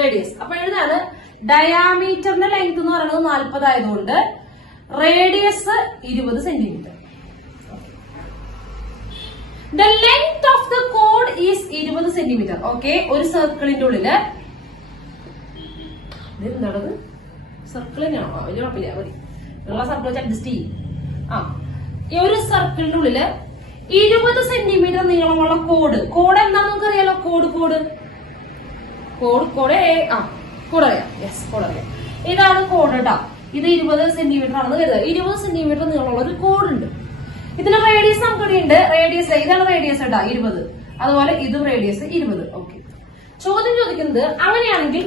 റേഡിയസ്. അപ്പൊ എഴുതാണ് ഡയാമീറ്ററിന്റെ ലെങ്ത് എന്ന് പറയുന്നത് 40 ആയതുകൊണ്ട് radius 20 centimetre. The length of the chord is 20 centimeter. Okay. ഒരു സർക്കിളിന്റെ ഉള്ളില് എന്താണത്? സർക്കിളിനാണോ? വലിയ കുഴപ്പമില്ല, മതി. ഉള്ള സർക്കിൾ വെച്ച് അഡ്ജസ്റ്റ് ചെയ്യും. ഈ ഒരു സർക്കിളിന്റെ ഉള്ളില് 20 സെന്റിമീറ്റർ നീളമുള്ള കോഡ്. കോഡ് എന്താണെന്ന് നമുക്ക് അറിയാലോ. കോഡ് അറിയാം. യെസ്, കോഡ് അറിയാം. ഇതാണ് കോഡ് കേട്ടോ. ഇത് 20 സെന്റിമീറ്റർ ആണെന്ന് കരുതുക. 20 സെന്റിമീറ്റർ നീളമുള്ള ഒരു കോഡ് ഉണ്ട്. ഇതിന് റേഡിയസ് നമുക്കിടെയുണ്ട്. റേഡിയസ് ഇതാണ് റേഡിയസ് കേട്ടോ, 20. അതുപോലെ ഇതും റേഡിയസ് 20. ഓക്കെ. ചോദ്യം ചോദിക്കുന്നത് അങ്ങനെയാണെങ്കിൽ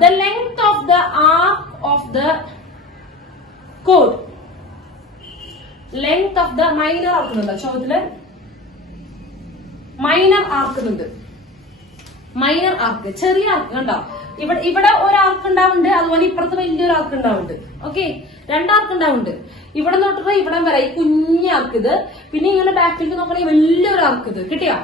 the length of the arc of the കോഡ്, ലെങ്ത് ഓഫ് ദ മൈനർ ആർക്കുന്നുണ്ട് ചോദ്യത്തില്. മൈനർ ആർക്കുന്നുണ്ട്. മൈനർ ആർക്ക്, ചെറിയ ആർക്ക് കണ്ടോ. ഇവിടെ ഒരു ആർക്ക് ഉണ്ടാവുന്നുണ്ട്, അതുപോലെ ഇപ്പുറത്ത് വലിയൊരു ആർക്ക് ഉണ്ടാവുന്നുണ്ട്. ഓക്കെ. 2 ആർക്ക് ഉണ്ടാവുന്നുണ്ട്. ഇവിടെ തൊട്ടിട്ട് ഇവിടെ വരെ ഈ കുഞ്ഞ ആർക്ക് ഇത്, പിന്നെ ഇങ്ങനെ ബാക്കിലേക്ക് നോക്കണമെങ്കിൽ വലിയൊരു ആർക്ക് ഇത്. കിട്ടിയാ?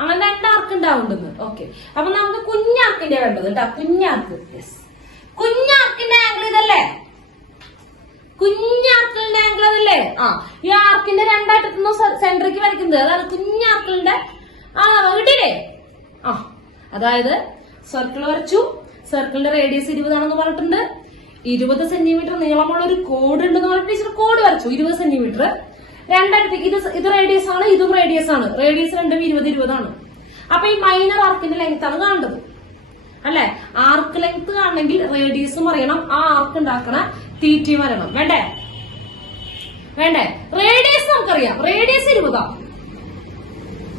അങ്ങനെ 2 ആർക്ക് ഉണ്ടാവുന്നുണ്ടെന്ന്. ഓക്കെ. അപ്പൊ നമുക്ക് കുഞ്ഞാർക്കിന്റെ വേണ്ടത് കേട്ടോ. കുഞ്ഞാർക്ക്. യെസ്. കുഞ്ഞാർക്കിന്റെ ആംഗിൾ ഇതല്ലേ? കുഞ്ഞാർക്കിളിന്റെ ആംഗിൾ അതല്ലേ? ഈ ആർക്കിന്റെ 2 അറ്റത്തുനിന്ന് സെന്ററിലേക്ക് വരയ്ക്കുന്നത്, അതാണ് കുഞ്ഞാർക്കിളിന്റെ. കിട്ടിയില്ലേ? അതായത് സർക്കിൾ വരച്ചു. സർക്കിളിന്റെ റേഡിയസ് 20 ആണെന്ന് പറഞ്ഞിട്ടുണ്ട്. 20 സെന്റിമീറ്റർ നീളമുള്ള ഒരു കോഡ് ഉണ്ടെന്ന് പറഞ്ഞിട്ട് ടീച്ചർ കോഡ് വരച്ചു. 20 സെന്റിമീറ്റർ 2 അറ്റത്തേക്ക്. ഇത് റേഡിയസ് ആണ്, ഇതും റേഡിയസ് ആണ്. റേഡിയസ് രണ്ടും 20 ആണ്. അപ്പൊ ഈ മൈനർ ആർക്കിന്റെ ലെങ്ത് ആണ് കാണേണ്ടത് അല്ലെ? ആർക്ക് ലെങ്ത് കാണണമെങ്കിൽ റേഡിയസും അറിയണം, ആ ആർക്ക് ഉണ്ടാക്കണ തീറ്റയും വരണം. വേണ്ടേ? റേഡിയസ് നമുക്കറിയാം. റേഡിയസ് 20.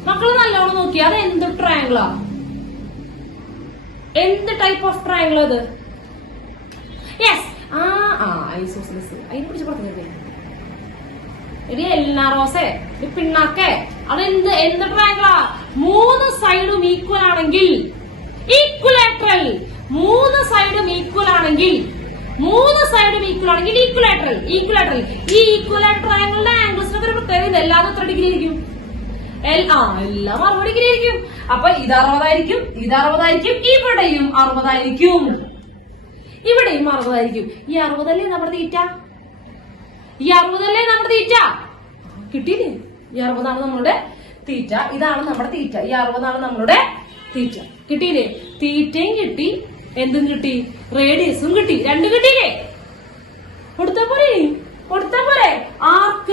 മക്കള് നല്ലോണം നോക്കി. അത് എന്ത് ട്രയാങ്കിളാ? എന്ത് ടൈപ്പ് ഓഫ് ട്രയാങ്കിൾ അത്? യെസ്. ഐസോസിലസ്. അതിനെ കുറിച്ച് പറഞ്ഞു. ഇനി എല്ലാറോസെ പിണ്ണാക്കെ എന്ത് ട്രയാങ്കിളാ? 3 സൈഡും ഈക്വൽ ആണെങ്കിൽ ഈക്വലാട്രൽ. 3 സൈഡും ഈക്വൽ ആണെങ്കിൽ ഈക്വലാട്രൽ. ഈ ഈക്വലാട്രൽ ട്രയാങ്കിളിന്റെ ആംഗിൾസിനൊക്കെ ഒരു പ്രത്യേകത. എല്ലാതും എത്ര ഡിഗ്രി ആയിരിക്കും? എല്ലാം 60 ഡിഗ്രി ആയിരിക്കും. അപ്പൊ ഇത് 60 ആയിരിക്കും, ഇത് 60 ആയിരിക്കും, ഇവിടെയും 60 ആയിരിക്കും, ഇവിടെയും 60 ആയിരിക്കും. ഈ 60 അല്ലേ നമ്മുടെ തീറ്റ? കിട്ടിയില്ലേ? ഈ 60 ആണ് നമ്മുടെ തീറ്റ. ഇതാണ് നമ്മുടെ തീറ്റ. ഈ 60 നമ്മളുടെ തീറ്റ. കിട്ടിയില്ലേ? തീറ്റയും കിട്ടി, എന്തും കിട്ടി, റേഡിയസും കിട്ടി. 2 കിട്ടിയില്ലേ? കൊടുത്താ പോരെ. ആർക്ക്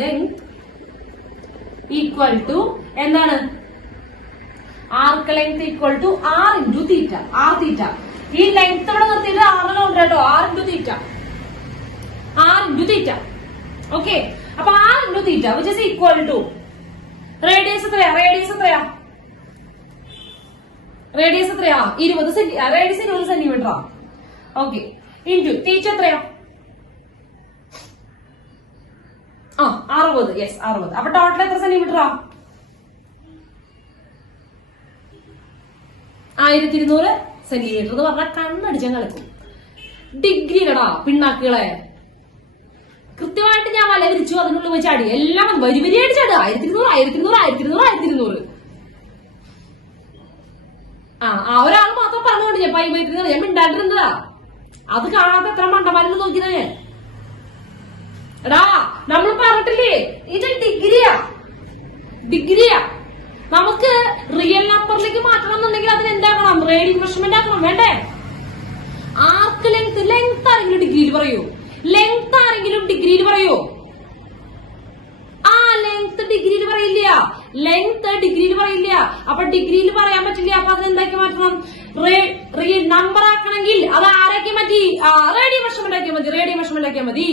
ലെങ്ത് ഈക്വൽ ടു എന്താണ്? Arc length equal to R into theta. R theta. ഈ ലെങ്ത് ഇവിടെ നിർത്തിയിട്ട് ആറിലുണ്ട് കേട്ടോ. R into theta. ഓക്കെ, അപ്പൊ R into theta which is equal to radius എത്രയാ? റേഡിയസ് 20 സെന്റിമീറ്ററാ. ഓക്കെ, ഇൻറ്റു തീറ്റ എത്രയാ? 60. യെസ്, 60. അപ്പൊ ടോട്ടൽ എത്ര സെന്റിമീറ്ററാ? 1200 സെന്റിമീറ്റർ എന്ന് പറഞ്ഞാൽ കണ്ണടിച്ചാൽ കളിക്കും. ഡിഗ്രിയിലടാ പിണ്ണാക്കുകളെ. കൃത്യമായിട്ട് ഞാൻ വല വിരിച്ചു, അതിനുള്ളിൽ പോയി ചാടി. എല്ലാം വരിയായിട്ട് ചാടുക. 1200. ഒരാൾ മാത്രം പറഞ്ഞുകൊണ്ട് ഞാൻ 5/3 ഞാൻ മിണ്ടാണ്ടിരുന്നതാ. അത് കാണാത്ത എത്ര മണ്ടന്മാരെന്ന് നോക്കിയതാ ഞാൻ. എടാ, നമ്മൾ പറഞ്ഞിട്ടില്ലേ ഇത് ഡിഗ്രിയാ. നമുക്ക് റിയൽ നമ്പറിലേക്ക് മാറ്റണം എന്നുണ്ടെങ്കിൽ അതിന് എന്താക്കണം? റേഡിയൻ മെഷർമെന്റ് ആക്കണം. വേണ്ടേ? ആർക്ക് ലെങ്ത് ആരെങ്കിലും ഡിഗ്രിയിൽ പറയൂ? ലെങ്ത് ആരെങ്കിലും ഡിഗ്രിയിൽ പറയൂ? ലെങ്ത് ഡിഗ്രിയിൽ പറയില്ല. അപ്പൊ ഡിഗ്രിയിൽ പറയാൻ പറ്റില്ല. അപ്പൊ അത് എന്താക്കി മാറ്റണം? നമ്പർ ആക്കണമെങ്കിൽ അത് ആരാക്കി മാറ്റി? റേഡിയൻ മെഷർമെന്റ് ആക്കിയാൽ മതി.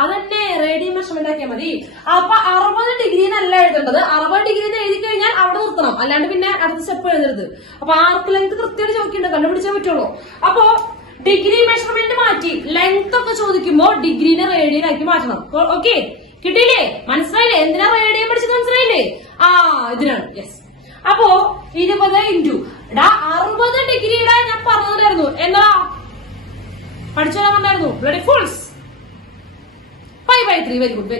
അതന്നെ, റേഡിയൻ മെഷർമെന്റ് ആക്കിയാൽ മതി. അപ്പൊ 60 ഡിഗ്രിന്നല്ല എഴുതേണ്ടത്. 60 ഡിഗ്രി എഴുതി കഴിഞ്ഞാൽ അവിടെ നിർത്തണം. അല്ലാണ്ട് പിന്നെ അടുത്ത സ്റ്റെപ്പ് എഴുതരുത്. അപ്പൊ ആർക്ക് ലെങ്ത് കൃത്യമായിട്ട് ചോദിക്കേണ്ടത്, കണ്ടുപിടിച്ചാൽ പറ്റുള്ളൂ. അപ്പോ ഡിഗ്രി മെഷർമെന്റ് മാറ്റി ലെങ്ത് ഒക്കെ ചോദിക്കുമ്പോ ഡിഗ്രീനെ റേഡിയൻ ആക്കി മാറ്റണം. ഓക്കെ, കിട്ടിയില്ലേ? മനസ്സിലായില്ലേ? എന്തിനാ റേഡിയൻ പഠിച്ചത്? മനസ്സിലായില്ലേ? ഇതിനാണ്. യെസ്. അപ്പോ 20 ഇൻറ്റു 60 ഡിഗ്രിയുടെ ഞാൻ പറഞ്ഞതായിരുന്നു. എന്താ പഠിച്ചോളാൻ പറഞ്ഞായിരുന്നു? Bloody fools 5/3. Very good.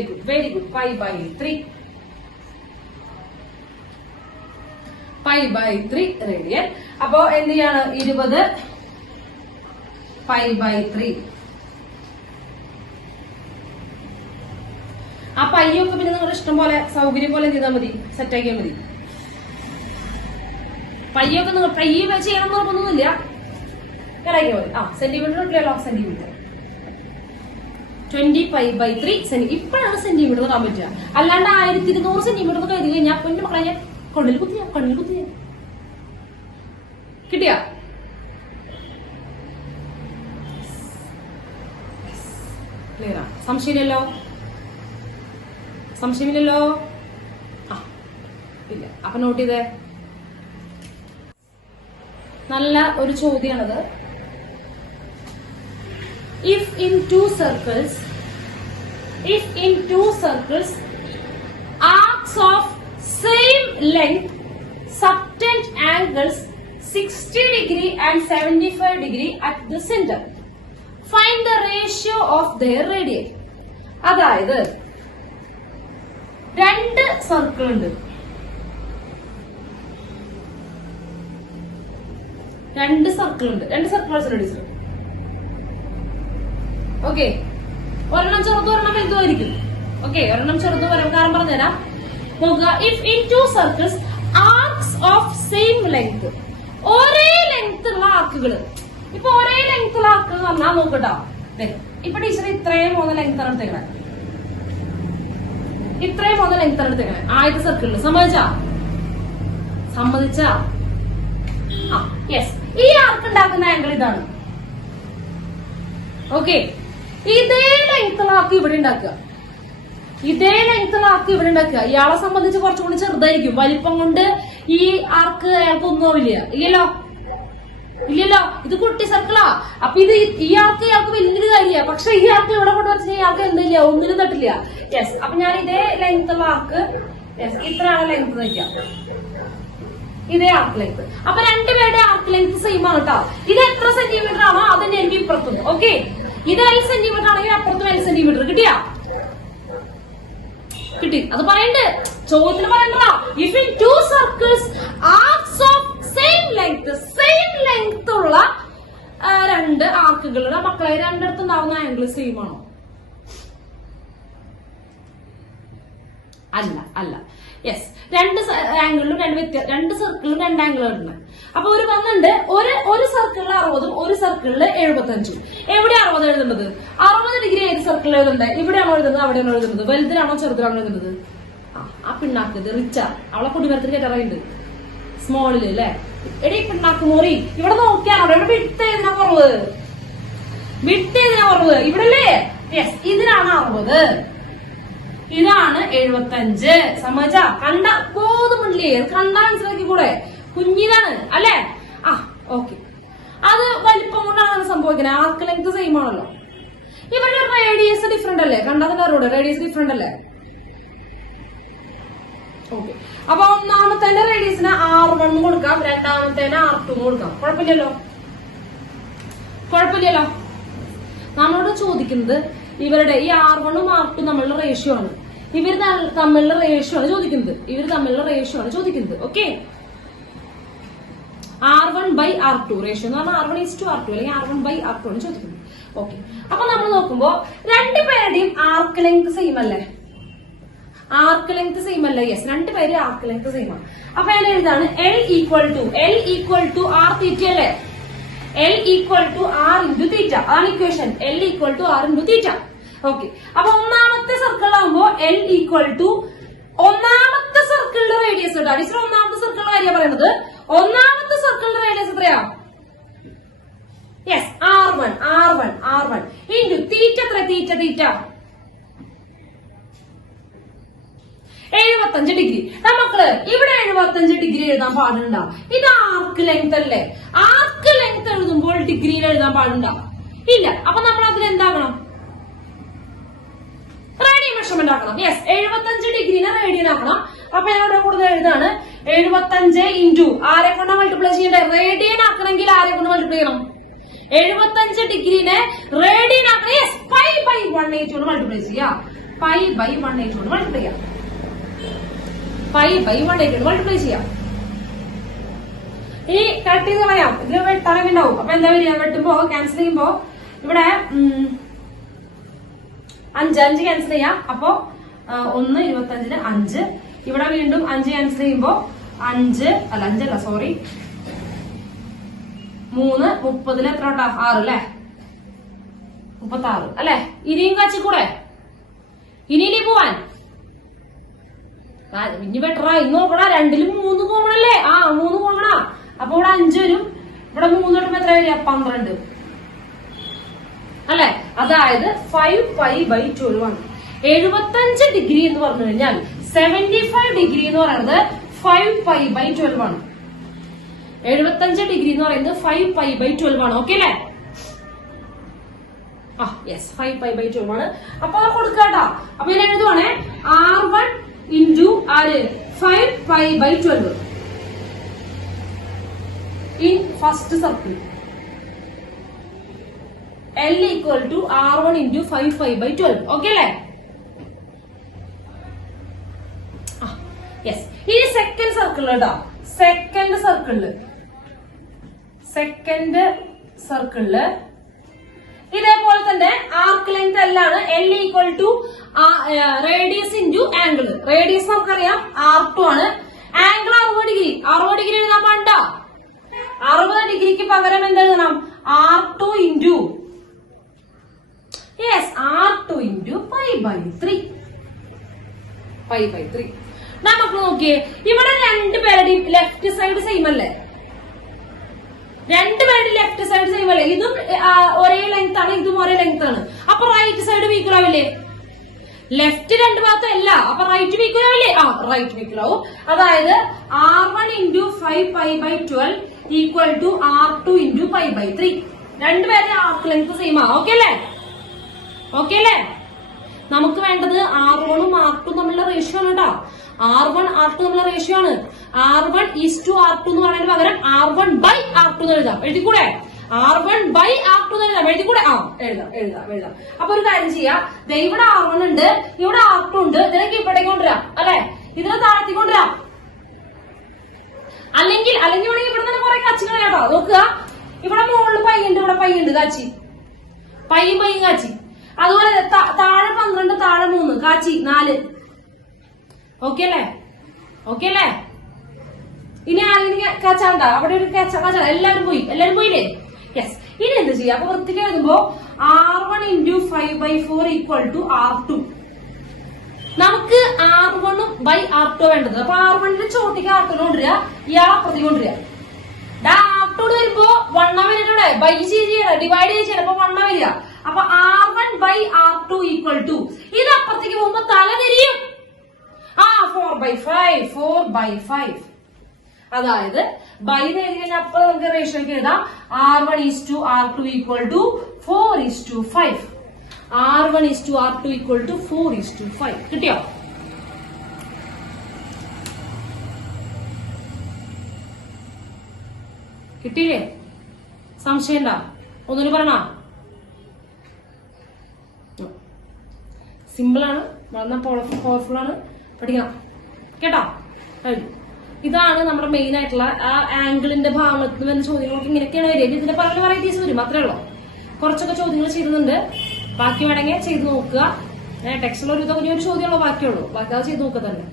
5/3 radian. അപ്പോ എന്ത് ചെയ്യാണ്? 20 5/3. ആ പയ്യൊക്കെ പിന്നെ നിങ്ങളുടെ ഇഷ്ടം പോലെ സൗകര്യം പോലെ ചെയ്താൽ മതി, സെറ്റാക്കിയാൽ മതി. പയ്യൊക്കെ നിങ്ങൾ പയ്യെ ചെയ്യണം നിർബന്ധമൊന്നുമില്ല. ഇറങ്ങിയാൽ മതി. സെന്റിമീറ്റർ കിട്ടിയല്ലോ. Centimetre 25/3 centimetre. ഇപ്പോഴാണ് സെന്റിമീറ്റർ ഇടാൻ പറ്റുക. അല്ലാണ്ട് 1200 സെന്റിമീറ്റർ കരുതി കഴിഞ്ഞാൽ പൊന്നു മക്കളെ ഞാൻ കണ്ണിൽ കുത്തിയ കിട്ടിയ. ക്ലിയറാ? സംശയമില്ലല്ലോ? ഇല്ല. അപ്പൊ നോട്ട് ചെയ്തേ. നല്ല ഒരു ചോദ്യമാണത്. If in two circles arcs of same length subtend angles 60 degree and 75 degree at the center, find the ratio of their radii. അതായത് 2 സർക്കിൾ ഉണ്ട്. 2 സർക്കിൾസ്. ഓക്കെ, ഒരെണ്ണം ചെറുതും ഒരെണ്ണം വലുതുമായിരിക്കും. ഓക്കെ, ഒരെണ്ണം ചെറുതും വരും. കാരണം പറഞ്ഞുതരാം. നോക്കുക. If in 2 circles arcs of same length, ഒരേ ലെങ്ത് ഉള്ള ആർക്കുകൾ. ഇപ്പൊ ഒരേ ലെങ്ത് ഉള്ള ആർക്കുകൾ പറഞ്ഞാൽ നോക്കട്ടോ. ഇപ്പൊ ടീച്ചർ ഇത്രയും പോകുന്ന ലെങ്ത് ആണ് എടുത്തേക്കണേ. ആദ്യത്തെ സർക്കിളിൽ സമ്മതിച്ചാ? യെസ്. ഈ ആർക്ക് ഉണ്ടാക്കുന്ന ആംഗിൾ ഇതാണ്. ഓക്കെ, ഇതേ ലെങ്ത്തുള്ള ആർക്ക് ഇവിടെ ഉണ്ടാക്കുക. ഇയാളെ സംബന്ധിച്ച് കുറച്ചും കൂടി ചെറുതായിരിക്കും. വലിപ്പം കൊണ്ട് ഈ ആർക്ക് അയാൾക്ക് ഒന്നും ഇല്ലല്ലോ. ഇത് കുട്ടി സർക്കിളാ. അപ്പൊ ഇത് ഇയാൾക്ക് വലിയൊരു കാര്യമാണ്. പക്ഷെ ഈ ആർക്ക് ഇവിടെ കൊണ്ട് വെച്ചാൽ ഇയാൾക്ക് എന്തില്ല, ഒന്നിനും തട്ടില്ല. യെസ്. അപ്പൊ ഞാൻ ഇതേ ലെങ്ത്തുള്ള ആർക്ക്, ഇത്രയാണ് ലെങ്ത് വയ്ക്കാം. ഇതേ ആർക്ക് ലെങ്ത്. അപ്പൊ രണ്ടുപേരുടെ ആർക്ക് ലെങ്ത് സെയിം ആണ് കേട്ടോ. ഇത് എത്ര സെന്റിമീറ്റർ ആണോ അതിന്റെ എനിക്ക് ഇപ്പുറത്തും. ഓക്കെ, ഇത് L സെന്റിമീറ്റർ ആണെങ്കിൽ അപ്പുറത്തും L സെന്റിമീറ്റർ. കിട്ടി? അത് പറയണ്ട്, ചോദ്യത്തിൽ പറയണ്ടാ. If in 2 circles arcs of same length ഉള്ള 2 ആർക്കുകളുടെ മക്കളെ രണ്ടിടത്തുണ്ടാവുന്ന ആംഗിൾ സെയിം ആണോ? അല്ല അല്ല. യെസ്, രണ്ട് ആംഗിളിലും രണ്ട് സർക്കിളിലും രണ്ട് ആംഗിളുകളുണ്ട്. അപ്പൊ ഒരു വന്നുണ്ട് ഒരു സർക്കിളിൽ 60ഉം ഒരു സർക്കിളിൽ 75ഉം. എവിടെ 60 എഴുതുന്നത്? 60 ഡിഗ്രി ഏത് സർക്കിളിൽ എഴുതുന്നത്? ഇവിടെയാണോ എഴുതുന്നത്, അവിടെയാണോ എഴുതുന്നത്? വലുതിലാണോ ചെറുതിലാണോ എഴുതുന്നത്? ആ പിണ്ണാക്ക് ഇത് റിച്ച അവളെ കുടിമരത്തിൽ കയറാറുണ്ട് സ്മോളില് അല്ലെ. എടി പിണ്ണാക്ക് മോറി ഇവിടെ നോക്കിയാണോ? ഇവിടെ വിട്ട് ഏതിനാ കുറവ്? വിട്ട് ഏതിനാ കുറവ്? ഇവിടെ അല്ലേ? യെസ്, ഇതിനാണ് 60, ഇതാണ് 75. സമ്മതിച്ച? കണ്ട ബോധമില്ലേ? കണ്ടാ മനസ്സിലാക്കി കൂടെ? കുഞ്ഞിതാണ് അല്ലെ? ഓക്കെ. അത് വലിപ്പം കൊണ്ടാണ് സംഭവിക്കുന്നത്. ആർക്ക് ലെങ്ത് സെയിം ആണല്ലോ. ഇവരുടെ റേഡിയസ് ഡിഫറെന്റ് അല്ലേ? കണ്ടാൽ അറിയൂടെ റേഡിയസ് ഡിഫറെന്റ് അല്ലേ? ഓക്കെ. അപ്പൊ ഒന്നാമത്തെ റേഡിയസിന് R1 കൊടുക്കാം, രണ്ടാമത്തേന് R2 കൊടുക്കാം. കുഴപ്പമില്ലല്ലോ. നമ്മളോട് ചോദിക്കുന്നത് ഇവരുടെ ഈ R1ഉം R2 തമ്മിലുള്ള റേഷ്യോ ആണ്. ഇവർ തമ്മിലുള്ള റേഷ്യോ ആണ് ചോദിക്കുന്നത്. ഓക്കെ, R1/R2 റേഷ്യോ എന്ന് പറഞ്ഞാൽ R1:R2 അല്ലെങ്കിൽ R1/R2 ആണ് ചോദിക്കുന്നത്. ഓക്കെ. അപ്പൊ നമ്മൾ നോക്കുമ്പോ രണ്ടുപേരുടെയും ആർക്ക് ലെങ്ത് സെയിം അല്ലേ? യെസ്, രണ്ടുപേരും ആർക്ക് ലെങ്ത് സെയിം ആണ്. അപ്പൊ ഞാൻ എഴുതാണ് L equal to R theta അല്ലേ? L equal to R into theta. അതാണ് equation. L equal to R into theta. Okay. അപ്പൊ ഒന്നാമത്തെ സർക്കിളിലാകുമ്പോ L ഈക്വൽ ടു ഒന്നാമത്തെ സർക്കിളിന്റെ റേഡിയസ് കേട്ടോ. ടീച്ചർ ഒന്നാമത്തെ സർക്കിളിന്റെ കാര്യം പറയുന്നത്. ഒന്നാമത്തെ സർക്കിളിന്റെ റേഡിയസ് എത്രയാ? യെസ്, R1 ഇൻറ്റു തീറ്റ. എത്ര? തീറ്റ 75 ഡിഗ്രി. മക്കള് ഇവിടെ 75 ഡിഗ്രി എഴുതാൻ പാടുണ്ടോ? ഇത് ആർക്ക് ലെങ്ത് അല്ലേ? ആർക്ക് ലെങ്ത് എഴുതുമ്പോൾ ഡിഗ്രിയിൽ എഴുതാൻ പാടുണ്ടോ? ഇല്ല. അപ്പൊ നമ്മൾ അതിൽ എന്താക്കണം? റേഡിയൻ മെഷർമെന്റ് ആക്കണം. യെസ്, 75 ഡിഗ്രിനെ റേഡിയൻ ആക്കണം. അപ്പൊ ഞാൻ ഇവിടെ കൂടുതൽ എഴുതാണ് 75 ഇൻറ്റു ആരെ കൊണ്ട് മൾട്ടിപ്ലൈ ചെയ്യണ്ടേ? റേഡിയൻ ആക്കണമെങ്കിൽ ആരെ കൊണ്ട് മൾട്ടിപ്ലൈ ചെയ്യണം? 75 ഡിഗ്രിനെ റേഡിയൻ ആക്കണം. യെസ്, π/180 കൊണ്ട് മൾട്ടിപ്ലൈ ചെയ്യാം. π/180 കൊണ്ട് മൾട്ടിപ്ലൈ ചെയ്യാം. മൾട്ടിപ്ലൈ ചെയ്യാം. ഇനി കട്ട് ചെയ്ത് കളയാം. ഇതിൽ വെട്ടാനൊക്കെ ഉണ്ടാവും. അപ്പൊ എന്താ വരിക? വെട്ടുമ്പോ ക്യാൻസൽ ചെയ്യുമ്പോ ഇവിടെ 5 ക്യാൻസൽ ചെയ്യാം. അപ്പൊ 1 25-ന് 5. ഇവിടെ വീണ്ടും 5 ക്യാൻസൽ ചെയ്യുമ്പോ 5 അല്ല സോറി 3 30-ൽ എത്ര 6 അല്ലേ? 36 അല്ലെ? ഇനിയും കാച്ചിക്കൂടെ? ഇനി പോവാൻ ഇനി ബെറ്ററാ. ഇന്ന് നോക്കണ 2-ലും 3 കോമൺ അല്ലേ? 3 കോമണാ. അപ്പൊ ഇവിടെ 5 വരും. ഇവിടെ 3 തൊട്ടുമ്പോ എത്ര വരിക? 12 അല്ലെ? അതായത് 5π/12 ആണ്. 75 ഡിഗ്രി എന്ന് പറഞ്ഞു കഴിഞ്ഞാൽ 75 ഡിഗ്രി എന്ന് പറയുന്നത് 5π/12 ആണ്. 75 ഡിഗ്രി എന്ന് പറയുന്നത് 5π/12 ആണ്. ഓക്കെ അല്ലേ? യെസ്, 5π/12 ആണ്. അപ്പൊ കൊടുക്കാട്ടാ. അപ്പൊ ഞാൻ എഴുതുവാണേ R1 ഇൻറ്റു ആര്? 5π/12 in first circle. L equal to R1 into 5π/12. Okay അല്ലേ? യെസ്. ഇനി സെക്കൻഡ് സർക്കിൾ കേട്ടോ. സെക്കൻഡ് സർക്കിളില് ഇതേപോലെ തന്നെ ആർക്ക് ലെങ്ത് എല്ലാണ്. L equal to radius into angle. Radius നമുക്കറിയാം R2 ആണ്. Angle 60 degree. 60 ഡിഗ്രി എഴുതാൻ പാണ്ട. 60 ഡിഗ്രിക്ക് പകരം എന്ത് എഴുതണം? R2 into π/3. നമുക്ക് നോക്കിയേ, ഇവിടെ രണ്ടുപേരുടെയും ലെഫ്റ്റ് സൈഡ് സെയിം അല്ലേ? ഇതും ഒരേ ലെങ്ത് ആണ്, ഇതും ഒരേ ലെങ്ത് ആണ്. അപ്പൊ റൈറ്റ് സൈഡ് ഈക്വൽ ആവില്ലേ? ലെഫ്റ്റ് രണ്ട് ഭാഗത്തും അല്ല. അപ്പൊ റൈറ്റ് ഈക്വൽ ആവില്ലേ? റൈറ്റ് ഈക്വൽ ആവും. അതായത് R1 into 5π/12 equal to R2 into π/3. രണ്ടുപേരുടെ ആർക്ക് ലെങ്ത് സെയിം ആ. ഓക്കെ അല്ലേ? നമുക്ക് വേണ്ടത് R1ഉം R2 തമ്മിലുള്ള റേഷ്യോ ആണ് കേട്ടോ. R1 R2 തമ്മിലുള്ള റേഷ്യോ ആണ്. R1:R2 എന്ന് പറയുന്നതിന് പകരം R1/R2 എന്ന് എഴുതാം. എഴുതിക്കൂടെ? R1/R2 എന്ന് എഴുതാം. എഴുതിക്കൂടെ? എഴുതാം. അപ്പൊ ഒരു കാര്യം ചെയ്യാം. ഇവിടെ R1 ഉണ്ട്, ഇവിടെ R2 ഉണ്ട്. ഇതിനൊക്കെ ഇവിടേക്ക് കൊണ്ടുവരാം അല്ലെ? ഇതിനെ താഴ്ത്തിക്കൊണ്ടുവരാം. അല്ലെങ്കിൽ ഇവിടെ തന്നെ കുറെ കച്ചികൾ കേട്ടോ. നോക്കുക, ഇവിടെ മുകളിൽ പയ്യുണ്ട്, ഇവിടെ പയ്യുണ്ട് കാച്ചി. പയ്യും കാച്ചി. അതുപോലെ താഴെ 12, താഴെ 3 കാച്ചി 4. ഓക്കെ അല്ലേ? ഓക്കെ അല്ലേ? ഇനി ആരെങ്കിലും കച്ചാണ്ട? അവിടെ ഒരു കച്ചാണ്ട. എല്ലാവരും പോയില്ലേ? യെസ്. ഇനി എന്ത് ചെയ്യാം? അപ്പൊ വൃത്തിക്ക് എഴുതുമ്പോ R1 × 5/4 = R2. നമുക്ക് R1/R2 വേണ്ടത്. അപ്പൊ R1ന്റെ ചോട്ടിക്ക് R2 കൊണ്ടുവരിക, ഇയാൾ അപ്പുറത്തേക്ക് കൊണ്ടുവരിക. R2 വരുമ്പോ 1 വരിക, ബൈ ചെയ്യണം, ഡിവൈഡ് ചെയ്യണം. അപ്പൊ 1 വരിക. അപ്പൊ R1/R2 = ഇത് അപ്പുറത്തേക്ക് പോകുമ്പോ തല തിരിയും. 4/5. അതായത് ബൈ എഴുതി കഴിഞ്ഞാൽ അപ്പൊ നമുക്ക് റേഷ്യോക്ക് എഴുതാം. R1 = R2 = 4:5. R1 = R2 = 4:5. കിട്ടിയോ? കിട്ടിയില്ലേ? സംശയം ഉണ്ടോ? ഒന്നിനു പറഞ്ഞ സിമ്പിൾ ആണ്, വളരെ പവർഫുൾ ആണ്, പഠിക്കണം കേട്ടോ. ഇതാണ് നമ്മുടെ മെയിൻ ആയിട്ടുള്ള ആ ആംഗിളിന്റെ ഭാഗത്ത് വരുന്ന ചോദ്യങ്ങളൊക്കെ ഇങ്ങനെയൊക്കെയാണ് വരിക. ഇതിന്റെ പല വെറൈറ്റീസ് വരും, അത്രേ ഉള്ളൂ. കുറച്ചൊക്കെ ചോദ്യങ്ങൾ ചെയ്യുന്നുണ്ട്, ബാക്കി വേണമെങ്കിൽ ചെയ്ത് നോക്കുക. ടെക്സ്റ്റിൽ ഒരു ചോദ്യമല്ലോ ബാക്കിയുള്ളൂ, ബാക്കി അത് ചെയ്ത് നോക്കുക തന്നെ.